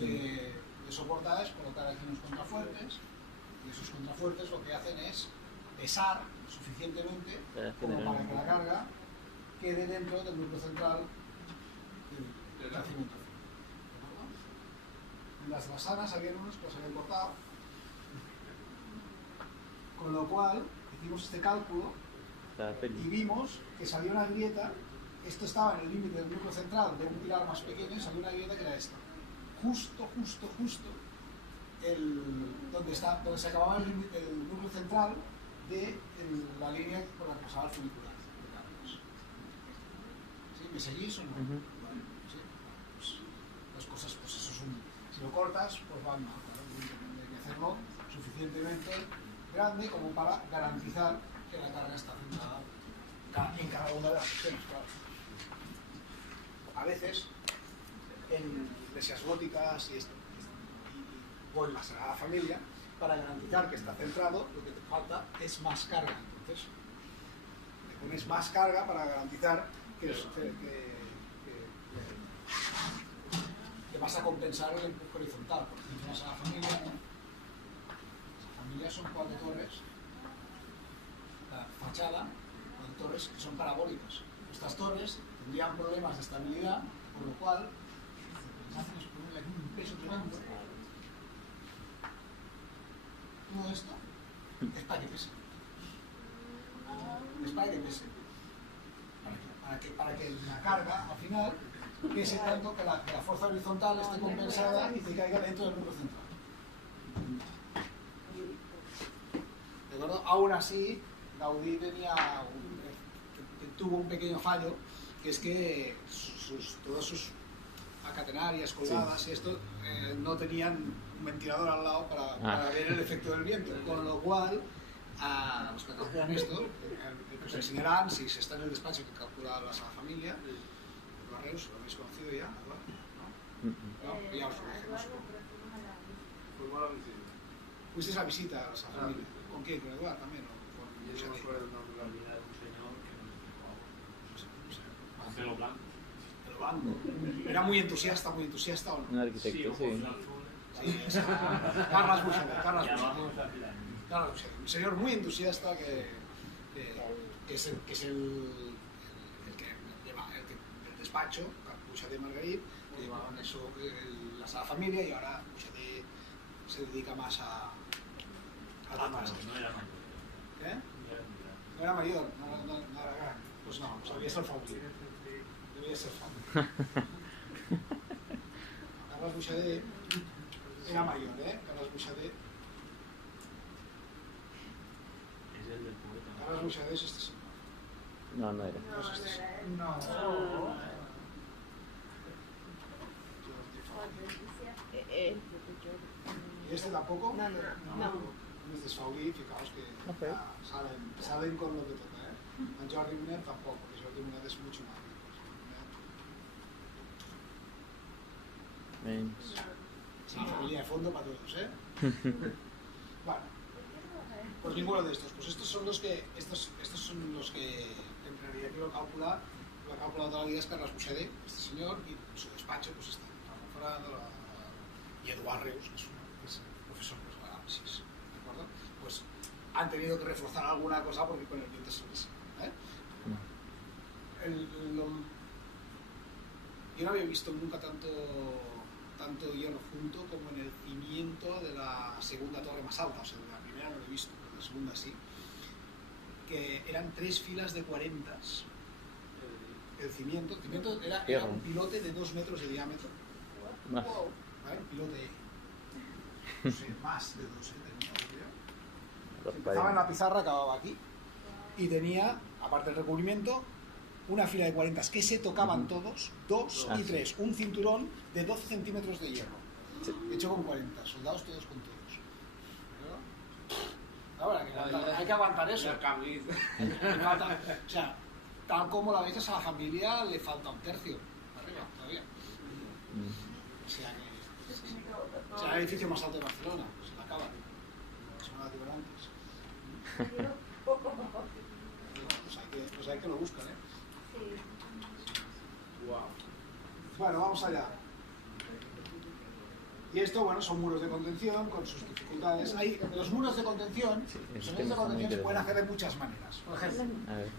de soportar es colocar aquí unos contrafuertes, y esos contrafuertes lo que hacen es pesar suficientemente como para que la carga quede dentro del núcleo central del crecimiento. En las basanas había unos que los habían cortado, con lo cual hicimos este cálculo y vimos que salió una grieta. Esto estaba en el límite del núcleo central de un pilar más pequeño y salió una grieta que era esta. Justo donde se acababa el núcleo central de la línea por la que pasaba el funicular. ¿Sí? ¿Me seguís o no? ¿Sí? Pues, las cosas, pues eso es si lo cortas, pues van mal. ¿Claro? Hay que hacerlo suficientemente grande como para garantizar que la carga está centrada en cada una de las secciones. Claro. A veces, en iglesias góticas o en la Sagrada Familia, para garantizar que está centrado, lo que te falta es más carga. Entonces, le pones más carga para garantizar que vas a compensar el empuje horizontal. Por ejemplo, en la Sagrada Familia, las familias son 4 torres, la fachada, 4 torres que son parabólicas. Estas torres tendrían problemas de estabilidad, por lo cual lo que hacen es ponerle aquí un peso tremendo. Todo esto es para que pese. Es para que pese. Para que la carga, al final, pese tanto que la fuerza horizontal esté compensada y te caiga dentro del núcleo central. ¿De acuerdo? Aún así, Gaudí tuvo un pequeño fallo, que es que todos sus a catenarias colgadas y esto no tenían un ventilador al lado para ver el efecto del viento, con lo cual a los que calculan esto, os enseñarán si se está en el despacho que calcula la Sagrada Familia. Barreus, ¿lo habéis conocido ya? ¿No? No, ya os lo dije, no os lo... ¿Fuisteis a la visita a la Sagrada Familia? ¿Con quién? ¿Con Eduard también? ¿O con Yo no fue la vida de un señor que nos explicó algo. Pelo blanco. Pelo blanco. Era muy entusiasta ¿o no? Un arquitecto, sí. Sí, Carles Buixader. Un señor muy entusiasta que es el que lleva el despacho, Buixader Margarit, que llevaba eso la Sagrada Familia, y ahora Buixader se dedica más a temas. No era mayor. ¿Qué? No era mayor, no era gran. Pues no, pues debía ser Faulí. Carles Buixader era mayor, Carles Buixader. Es el del poeta. Carles Buixader es este señor. No, no era. No es este señor. No. ¿Y este tampoco? No. Este es Faulí, fijaos que saben con lo que toca, A Jordi Munet tampoco, porque Jordi Munet es mucho más rico. Sí, familia de fondo para todos, Bueno, pues ninguno de estos. Pues estos son los que en realidad lo ha calculado toda la vida es Carles Buixader, este señor, y su despacho pues está Ramon Ferrando y Eduard Reus, que es el profesor de análisis, ¿de acuerdo? Pues han tenido que reforzar alguna cosa porque con el viento se les... Yo no había visto nunca tanto hierro junto como en el cimiento de la segunda torre más alta. O sea, de la primera no lo he visto, pero la segunda sí, que eran 3 filas de 40. El cimiento era un pilote de 2 metros de diámetro. Más. ¿Vale? Un pilote, no sé, más de 2 tenía, creo. Empezaba en la pizarra, acababa aquí, y tenía, aparte del recubrimiento, una fila de 40 que se tocaban todos, 2 y 3, un cinturón de 12 centímetros de hierro, hecho con 40, soldados todos con todos. Ahora, hay que aguantar eso. O sea, tal como la veis a la familia, le falta un tercio arriba todavía. O sea, el edificio más alto de Barcelona, se la acaban. Son las antes. Pues hay que lo buscan, Wow. Bueno, vamos allá. Y esto, bueno, son muros de contención con sus dificultades. Los muros de contención, se pueden hacer de muchas maneras. Por ejemplo,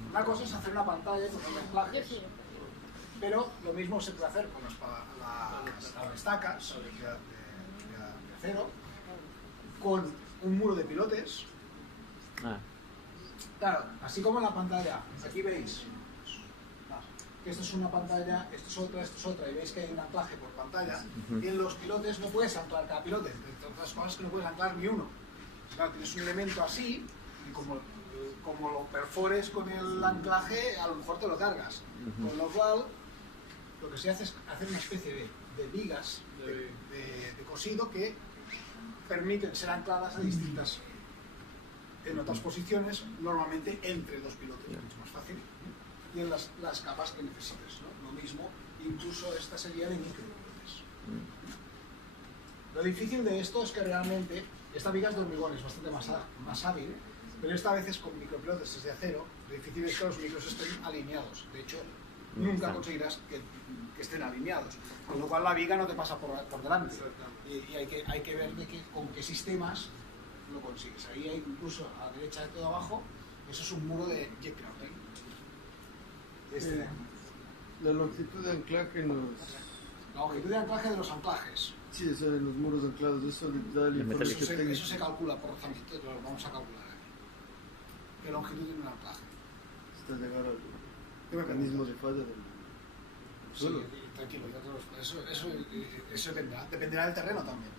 una cosa es hacer una pantalla con los anclajes, pero lo mismo se puede hacer con las estacas de acero, con un muro de pilotes. Claro, así como en la pantalla, aquí veis que esto es una pantalla, esto es otra, y veis que hay un anclaje por pantalla, y en los pilotes no puedes anclar cada pilote, entre otras cosas que no puedes anclar ni uno. Claro, tienes un elemento así, y como lo perfores con el anclaje, a lo mejor te lo cargas. Con lo cual, lo que se hace es hacer una especie de vigas de cosido que permiten ser ancladas a distintas, en otras posiciones, normalmente entre 2 pilotes, mucho más fácil. Y en las capas que necesites, ¿no? Lo mismo, incluso esta sería de micropilotes. Lo difícil de esto es que realmente esta viga es de hormigón, es bastante más hábil, pero esta vez es con micropilotes, es de acero. Lo difícil es que los micros estén alineados. De hecho, nunca conseguirás que estén alineados, con lo cual la viga no te pasa por delante. Y hay que ver con qué sistemas lo consigues. Ahí hay incluso a la derecha de todo abajo, eso es un muro de jet grounding. La longitud de anclaje La longitud de anclaje de los anclajes. Sí, eso de los muros anclados, eso da la información técnica. Eso se calcula por razonamiento, lo vamos a calcular aquí. ¿Qué longitud tiene un anclaje? Hasta llegar al mecanismo de falla del suelo. Sí, tranquilo, eso dependerá del terreno también.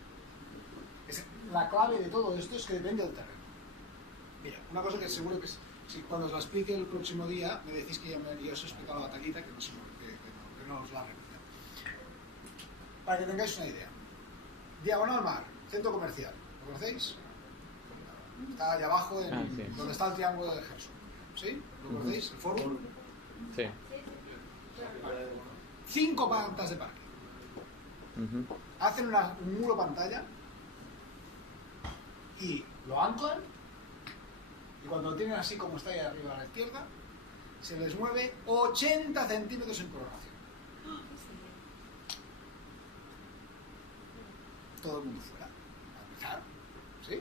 La clave de todo esto es que depende del terreno. Mira, una cosa que seguro que si cuando os la explique el próximo día me decís que ya os he explicado la batallita, que no os la repita. para que tengáis una idea. Diagonal Mar, centro comercial. ¿Lo conocéis? Está allá abajo, Sí. donde está el triángulo de Gerson. ¿Sí? ¿Lo conocéis? El foro. Sí. 5 plantas de parque. Hacen un muro pantalla y lo anclan, y cuando lo tienen así como está ahí arriba a la izquierda, se les mueve 80 centímetros en coloración. Todo el mundo fuera, a empezar, ¿sí?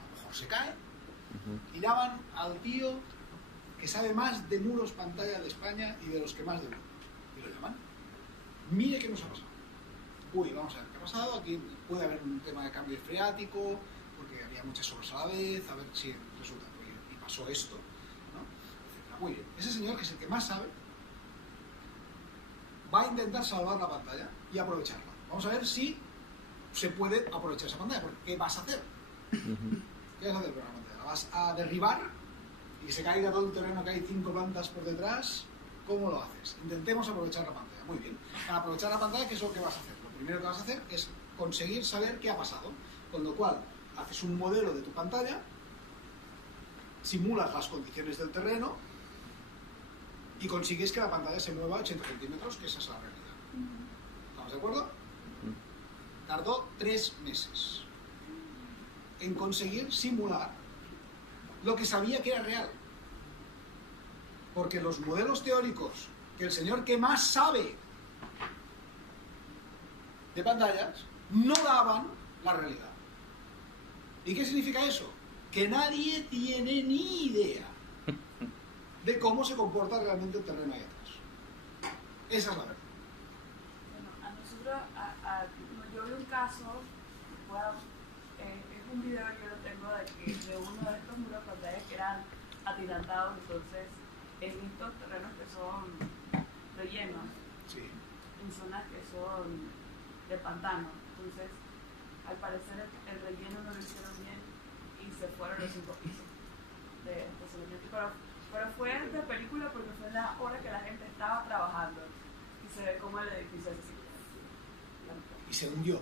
A lo mejor se cae y llaman al tío que sabe más de muros pantalla de España y de los que más de muros. Y lo llaman. Mire qué nos ha pasado. Uy, vamos a ver qué ha pasado. Aquí puede haber un tema de cambio freático, porque había muchas horas a la vez, a ver si resulta que y pasó esto, ¿no? Etcétera. Muy bien. Ese señor, que es el que más sabe, va a intentar salvar la pantalla y aprovecharla. Vamos a ver si se puede aprovechar esa pantalla, porque ¿qué vas a hacer? ¿Qué vas a hacer con la pantalla? ¿La vas a derribar y que se caiga todo el terreno, que hay 5 plantas por detrás? ¿Cómo lo haces? Intentemos aprovechar la pantalla. Muy bien. Para aprovechar la pantalla, ¿qué es lo que vas a hacer? Lo primero que vas a hacer es conseguir saber qué ha pasado. Con lo cual, haces un modelo de tu pantalla, simulas las condiciones del terreno y consigues que la pantalla se mueva a 80 centímetros, que esa es la realidad. ¿Estamos de acuerdo? Tardó 3 meses en conseguir simular lo que sabía que era real. Porque los modelos teóricos que el señor que más sabe de pantallas no daban la realidad. ¿Y qué significa eso? Que nadie tiene ni idea de cómo se comporta realmente el terreno ahí atrás. Esa es la verdad. Bueno, a nosotros, yo vi un caso, es un video que yo tengo de uno de estos muros de pantalla que eran atirantados, entonces he visto terrenos que son rellenos, Sí. en zonas que son de pantano, entonces al parecer el relleno no lo hicieron bien y se fueron los 5 pisos de estacionamiento, pero fue de película porque fue la hora que la gente estaba trabajando y se ve como el edificio así. Y se hundió.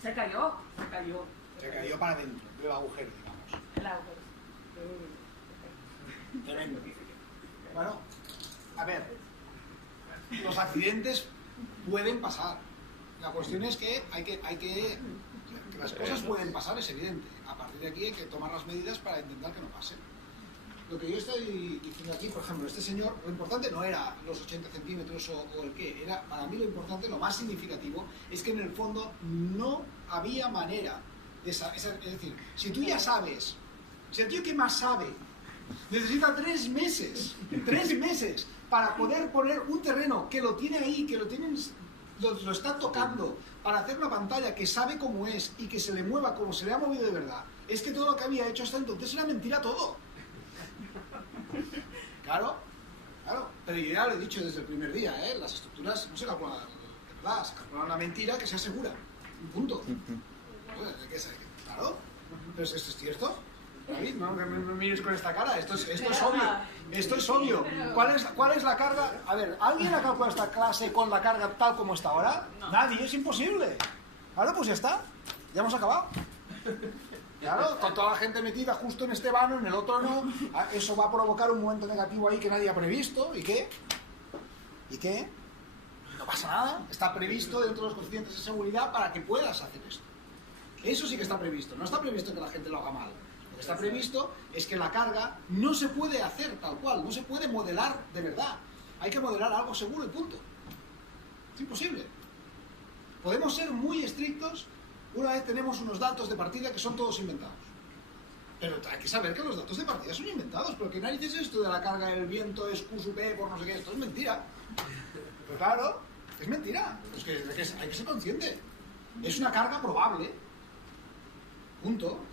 Se cayó. Se cayó para adentro del agujero, digamos. El agujero. Tremendo. Bueno, a ver, los accidentes pueden pasar. La cuestión es que que las cosas pueden pasar, es evidente. A partir de aquí hay que tomar las medidas para intentar que no pasen. Lo que yo estoy diciendo aquí, por ejemplo, este señor, lo importante no era los 80 centímetros o el qué, era, para mí lo importante, lo más significativo, es que en el fondo no había manera de saber. Es decir, si tú ya sabes, si el tío que más sabe necesita 3 meses para poder poner un terreno que lo tiene ahí, que lo está tocando, para hacer una pantalla que sabe cómo es y que se le mueva como se le ha movido de verdad, es que todo lo que había hecho hasta entonces era mentira todo. Claro, pero yo ya lo he dicho desde el primer día, las estructuras no se calculan de verdad, se calcula una mentira que sea segura, un punto. Claro, pero esto es cierto. David, no me mires con esta cara, esto es obvio. ¿Cuál es la carga? A ver, ¿alguien ha calculado esta clase con la carga tal como está ahora? No. Nadie, es imposible. Claro, pues ya está, ya hemos acabado. Claro, con toda la gente metida justo en este vano, en el otro no, eso va a provocar un momento negativo ahí que nadie ha previsto. ¿Y qué? ¿Y qué? No pasa nada, está previsto dentro de los coeficientes de seguridad para que puedas hacer esto. Eso sí que está previsto, no está previsto que la gente lo haga mal. Lo que está previsto es que la carga no se puede hacer tal cual, no se puede modelar de verdad. Hay que modelar algo seguro y punto. Es imposible. Podemos ser muy estrictos una vez tenemos unos datos de partida que son todos inventados. Pero hay que saber que los datos de partida son inventados, porque nadie dice esto de la carga del viento es Q sub P por no sé qué, esto es mentira. Pero claro, es mentira. Es que hay que ser consciente. Es una carga probable. Punto.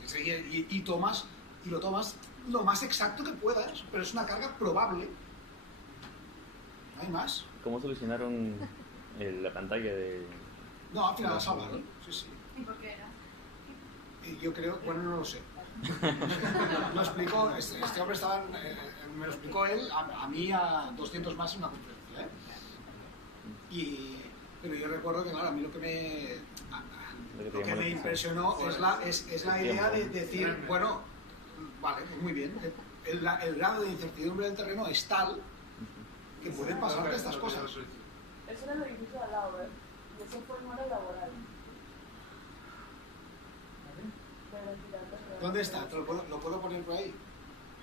Y lo tomas lo más exacto que puedas, pero es una carga probable. No hay más. ¿Cómo solucionaron la pantalla de...? No, al final la salvaron. Sí. ¿Y por qué era? Yo creo, bueno, no lo sé. Lo explicó, este hombre estaba, me lo explicó él, a mí, a 200 más en una conferencia. Y Pero yo recuerdo que, claro, a mí lo que me la impresionó es la idea de decir, bueno, vale, pues muy bien, el grado de incertidumbre del terreno es tal que pueden pasar estas cosas. Eso era el edificio de al lado, ¿eh? Y eso fue no era laboral. ¿Dónde está? ¿Lo puedo poner por ahí?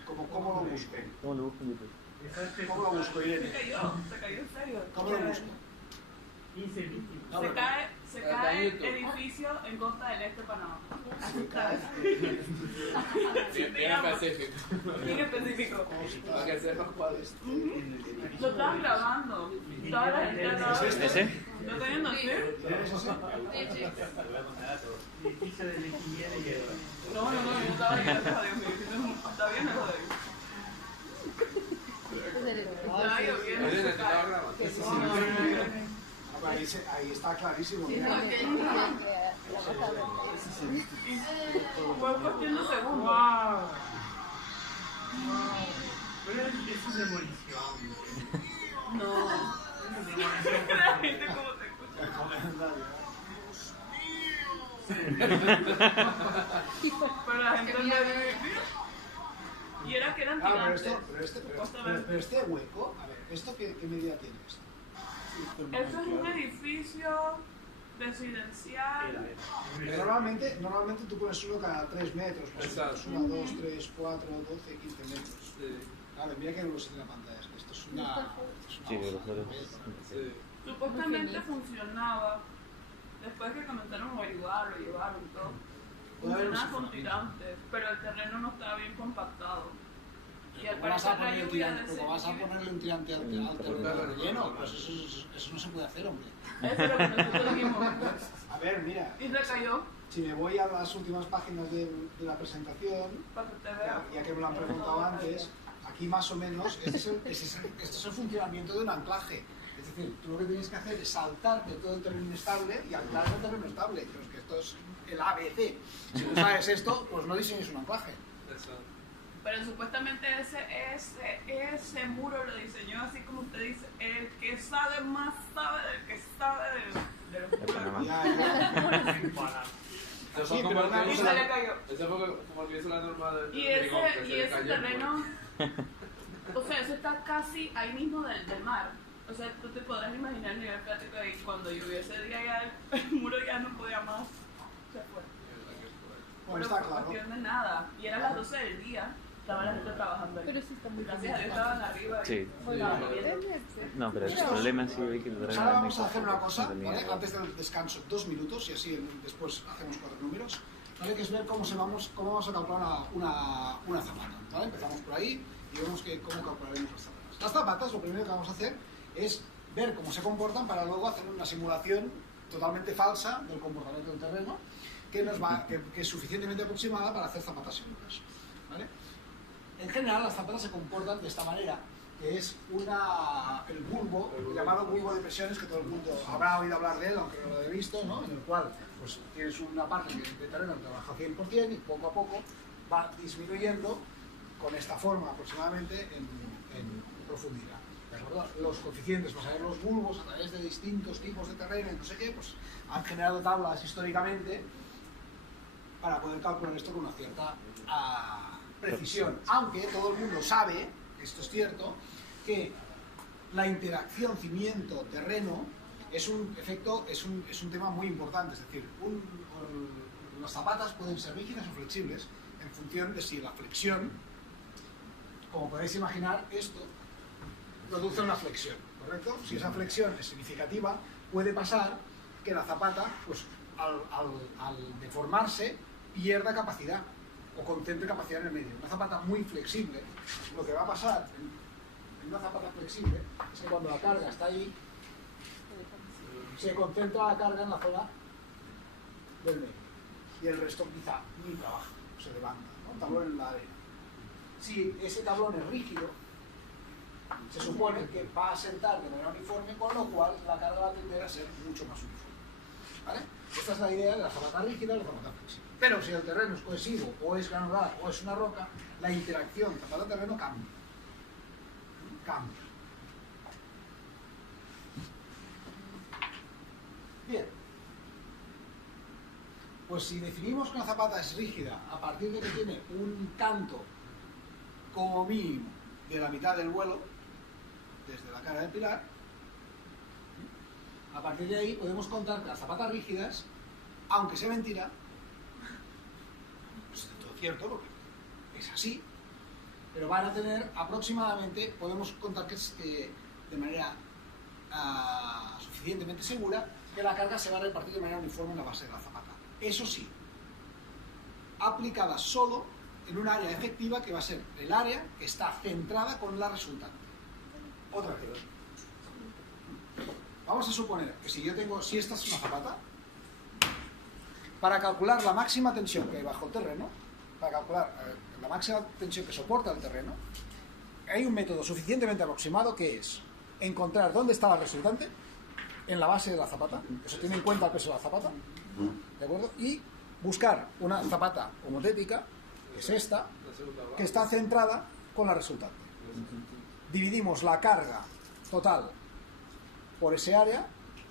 ¿Cómo lo busco? ¿Cómo lo busco en YouTube? ¿Cómo lo busco, Irene? Se cayó en serio. ¿Cómo lo busco? 15 víctimas. No, Se pero- cae edificio en Costa del Este, Panamá. Bien específico. Bien específico. Para que sepas cuál es. Lo estaban grabando. Toda la gente andaba- ¿Ese? ¿Lo están viendo así? ¿Tienes ese? Edificio del ingeniero y el... No, yo estaba bien, gracias a Dios. Está bien, eso de ahí. Estaba lloviendo. Oye, te estaba grabando. Ahí está clarísimo. Sí, Mira. no, que- Fue cuestión de segundos. ¡Wow! Pero eso es demolición. No. La gente como se escucha. Pero la gente no vive. Y era que eran Ah, tirantes. pero este hueco, a ver, ¿esto qué medida tiene esto? Eso es un edificio residencial. Normalmente tú pones uno cada 3 metros, pues Exacto. 1, 2, 3, 4, 12, 15 metros. Claro, mira que grueso tiene la pantalla, esto es una... Sí, de los dos. Sí. Supuestamente funcionaba. Después que comenzaron a averiguar, lo llevaron y todo. Funcionaba con tirantes, pero el terreno no estaba bien compactado. Y al ¿Cómo vas a parecer la lluvia de ese ponerle un tirante al terreno relleno? Pues eso no se puede hacer, hombre. Eso es lo que nosotros dijimos. A ver, mira, Y se cayó si me voy a las últimas páginas de la presentación, para que te vea. ya que me lo han preguntado antes, aquí más o menos, este es el funcionamiento de un anclaje. Es decir, tú lo que tienes que hacer es saltarte todo el terreno inestable y anclar en el terreno estable. Pero es que esto es el ABC. Si no sabes esto, pues no diseñes un anclaje. Exacto. Pero supuestamente ese muro lo diseñó así como usted dice, el que sabe más sabe del que sabe de los Panamá. Ya. Eso Sí, fue como pero el una que Y hizo se la- le cayó. eso fue como el que hizo la norma de Y Perigón, que se le ese cayó el terreno, muro. o sea, eso está casi ahí mismo del mar. O sea, tú te podrás imaginar el nivel freático ahí. Cuando llovió ese día ya el muro ya no podía más. Se fue. Bueno, Pero está por claro. cuestión de nada. Y eran las 12 del día. Estaba la gente trabajando ahí. Pero sí está muy Gracias a Dios estaban arriba. Sí. Estaban viendo. No, pero el problema sí es que Pues ahora vamos a hacer una cosa, ¿vale? Antes del descanso, 2 minutos y así después hacemos 4 números, ¿vale? Que es ver cómo vamos a calcular una zapata, ¿vale? Empezamos por ahí y vemos cómo calcularemos las zapatas. Las zapatas, lo primero que vamos a hacer es ver cómo se comportan para luego hacer una simulación totalmente falsa del comportamiento del terreno que es suficientemente aproximada para hacer zapatas seguras, ¿vale? En general, las zapatas se comportan de esta manera, que es el bulbo, el llamado bulbo de presiones, que todo el mundo habrá oído hablar de él, aunque no lo haya visto, ¿no? En el cual pues, tienes una parte de terreno que trabaja 100% y poco a poco va disminuyendo con esta forma aproximadamente en profundidad. ¿De acuerdo? Los coeficientes para saber los bulbos a través de distintos tipos de terreno y no sé qué, pues han generado tablas históricamente para poder calcular esto con una cierta precisión, aunque todo el mundo sabe, esto es cierto, que la interacción cimiento-terreno es un tema muy importante, es decir, las zapatas pueden ser rígidas o flexibles en función de si la flexión, como podéis imaginar, esto produce una flexión, ¿correcto? Si esa flexión es significativa, puede pasar que la zapata, pues al deformarse, pierda capacidad o concentre capacidad en el medio. Una zapata muy flexible, lo que va a pasar en una zapata flexible es que cuando la carga está ahí, se concentra la carga en la zona del medio y el resto quizá ni trabaja, se levanta, ¿no? Un tablón en la arena. Si ese tablón es rígido, se supone que va a sentar de manera uniforme, con lo cual la carga va a tender a ser mucho más uniforme, ¿vale? Esta es la idea de la zapata rígida y la zapata flexible. Pero si el terreno es cohesivo, o es granular, o es una roca, la interacción zapata-terreno cambia. Bien. Pues si definimos que una zapata es rígida a partir de que tiene un canto como mínimo de la mitad del vuelo, desde la cara del pilar, a partir de ahí podemos contar que las zapatas rígidas, aunque sea mentira, pues es todo cierto, porque es así, pero van a tener aproximadamente, podemos contar que es de manera suficientemente segura, que la carga se va a repartir de manera uniforme en la base de la zapata. Eso sí, aplicada solo en un área efectiva que va a ser el área que está centrada con la resultante. Otra vez. Vamos a suponer que si esta es una zapata, para calcular la máxima tensión que hay bajo el terreno, para calcular la máxima tensión que soporta el terreno, hay un método suficientemente aproximado que es encontrar dónde está la resultante en la base de la zapata, eso tiene en cuenta el peso de la zapata, ¿de acuerdo? Y buscar una zapata homotética, que es esta, que está centrada con la resultante. Dividimos la carga total por ese área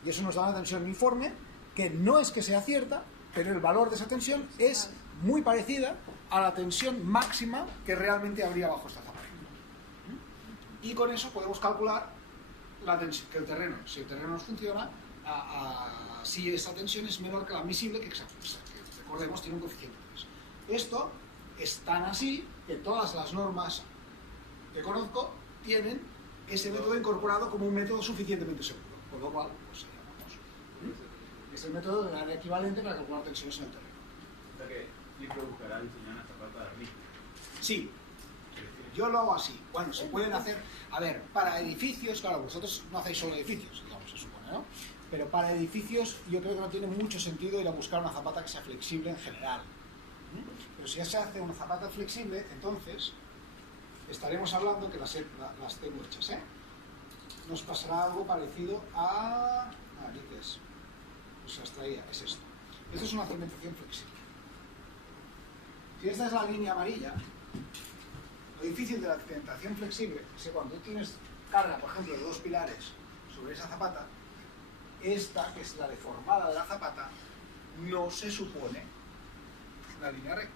y eso nos da una tensión uniforme que no es que sea cierta, pero el valor de esa tensión es muy parecida a la tensión máxima que realmente habría bajo esta zapata. Y con eso podemos calcular la tensión, que el terreno, si el terreno nos funciona, si esa tensión es menor que la admisible, que recordemos tiene un coeficiente 3. Esto es tan así que todas las normas que conozco tienen ese método incorporado como un método suficientemente seguro, con lo cual pues, es el método del área equivalente para calcular tensiones en el terreno. O sea que siempre buscará diseñar una zapata rígida. Sí, yo lo hago así. Bueno, se pueden hacer, a ver, para edificios, claro, vosotros no hacéis solo edificios, digamos, se supone, ¿no? Pero para edificios yo creo que no tiene mucho sentido ir a buscar una zapata que sea flexible en general. Pero si ya se hace una zapata flexible, entonces estaremos hablando que las tengo hechas, ¿eh? Nos pasará algo parecido a... ¿qué es? Pues las traía, es esto. Esto es una cimentación flexible. Si esta es la línea amarilla, lo difícil de la cimentación flexible es que cuando tú tienes carga, por ejemplo, de 2 pilares sobre esa zapata, esta, que es la deformada de la zapata, no se supone una línea recta,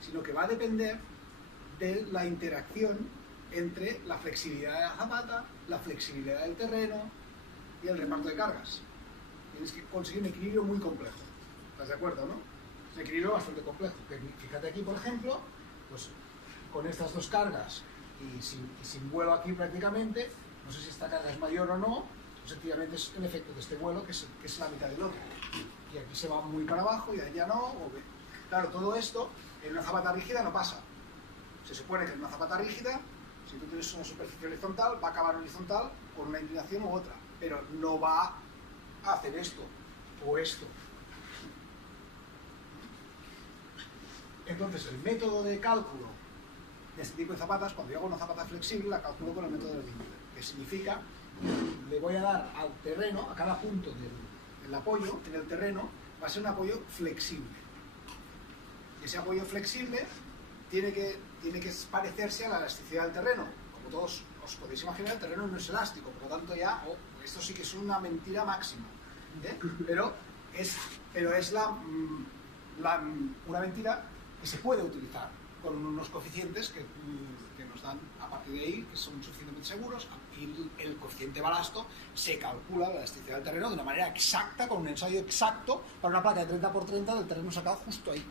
sino que va a depender de la interacción entre la flexibilidad de la zapata, la flexibilidad del terreno y el reparto de cargas. Tienes que conseguir un equilibrio muy complejo. ¿Estás de acuerdo, no? Es un equilibrio bastante complejo. Fíjate aquí, por ejemplo, pues con estas dos cargas y sin vuelo aquí prácticamente, no sé si esta carga es mayor o no, pues sencillamente es el efecto de este vuelo que es la mitad del otro. Y aquí se va muy para abajo y allá no. Claro, todo esto en una zapata rígida no pasa. Se supone que en una zapata rígida, si tú tienes una superficie horizontal, va a acabar horizontal con una inclinación u otra, pero no va a hacer esto o esto. Entonces, el método de cálculo de este tipo de zapatas, cuando yo hago una zapata flexible, la calculo con el método del Wingler, que significa que le voy a dar al terreno, a cada punto del apoyo en el terreno, va a ser un apoyo flexible. Ese apoyo flexible tiene que parecerse a la elasticidad del terreno. Como todos os podéis imaginar, el terreno no es elástico, por lo tanto ya, esto sí que es una mentira máxima. Pero es una mentira que se puede utilizar con unos coeficientes que nos dan a partir de ahí, que son suficientemente seguros, y el coeficiente balasto se calcula la elasticidad del terreno de una manera exacta, con un ensayo exacto para una placa de 30×30 del terreno sacado justo ahí.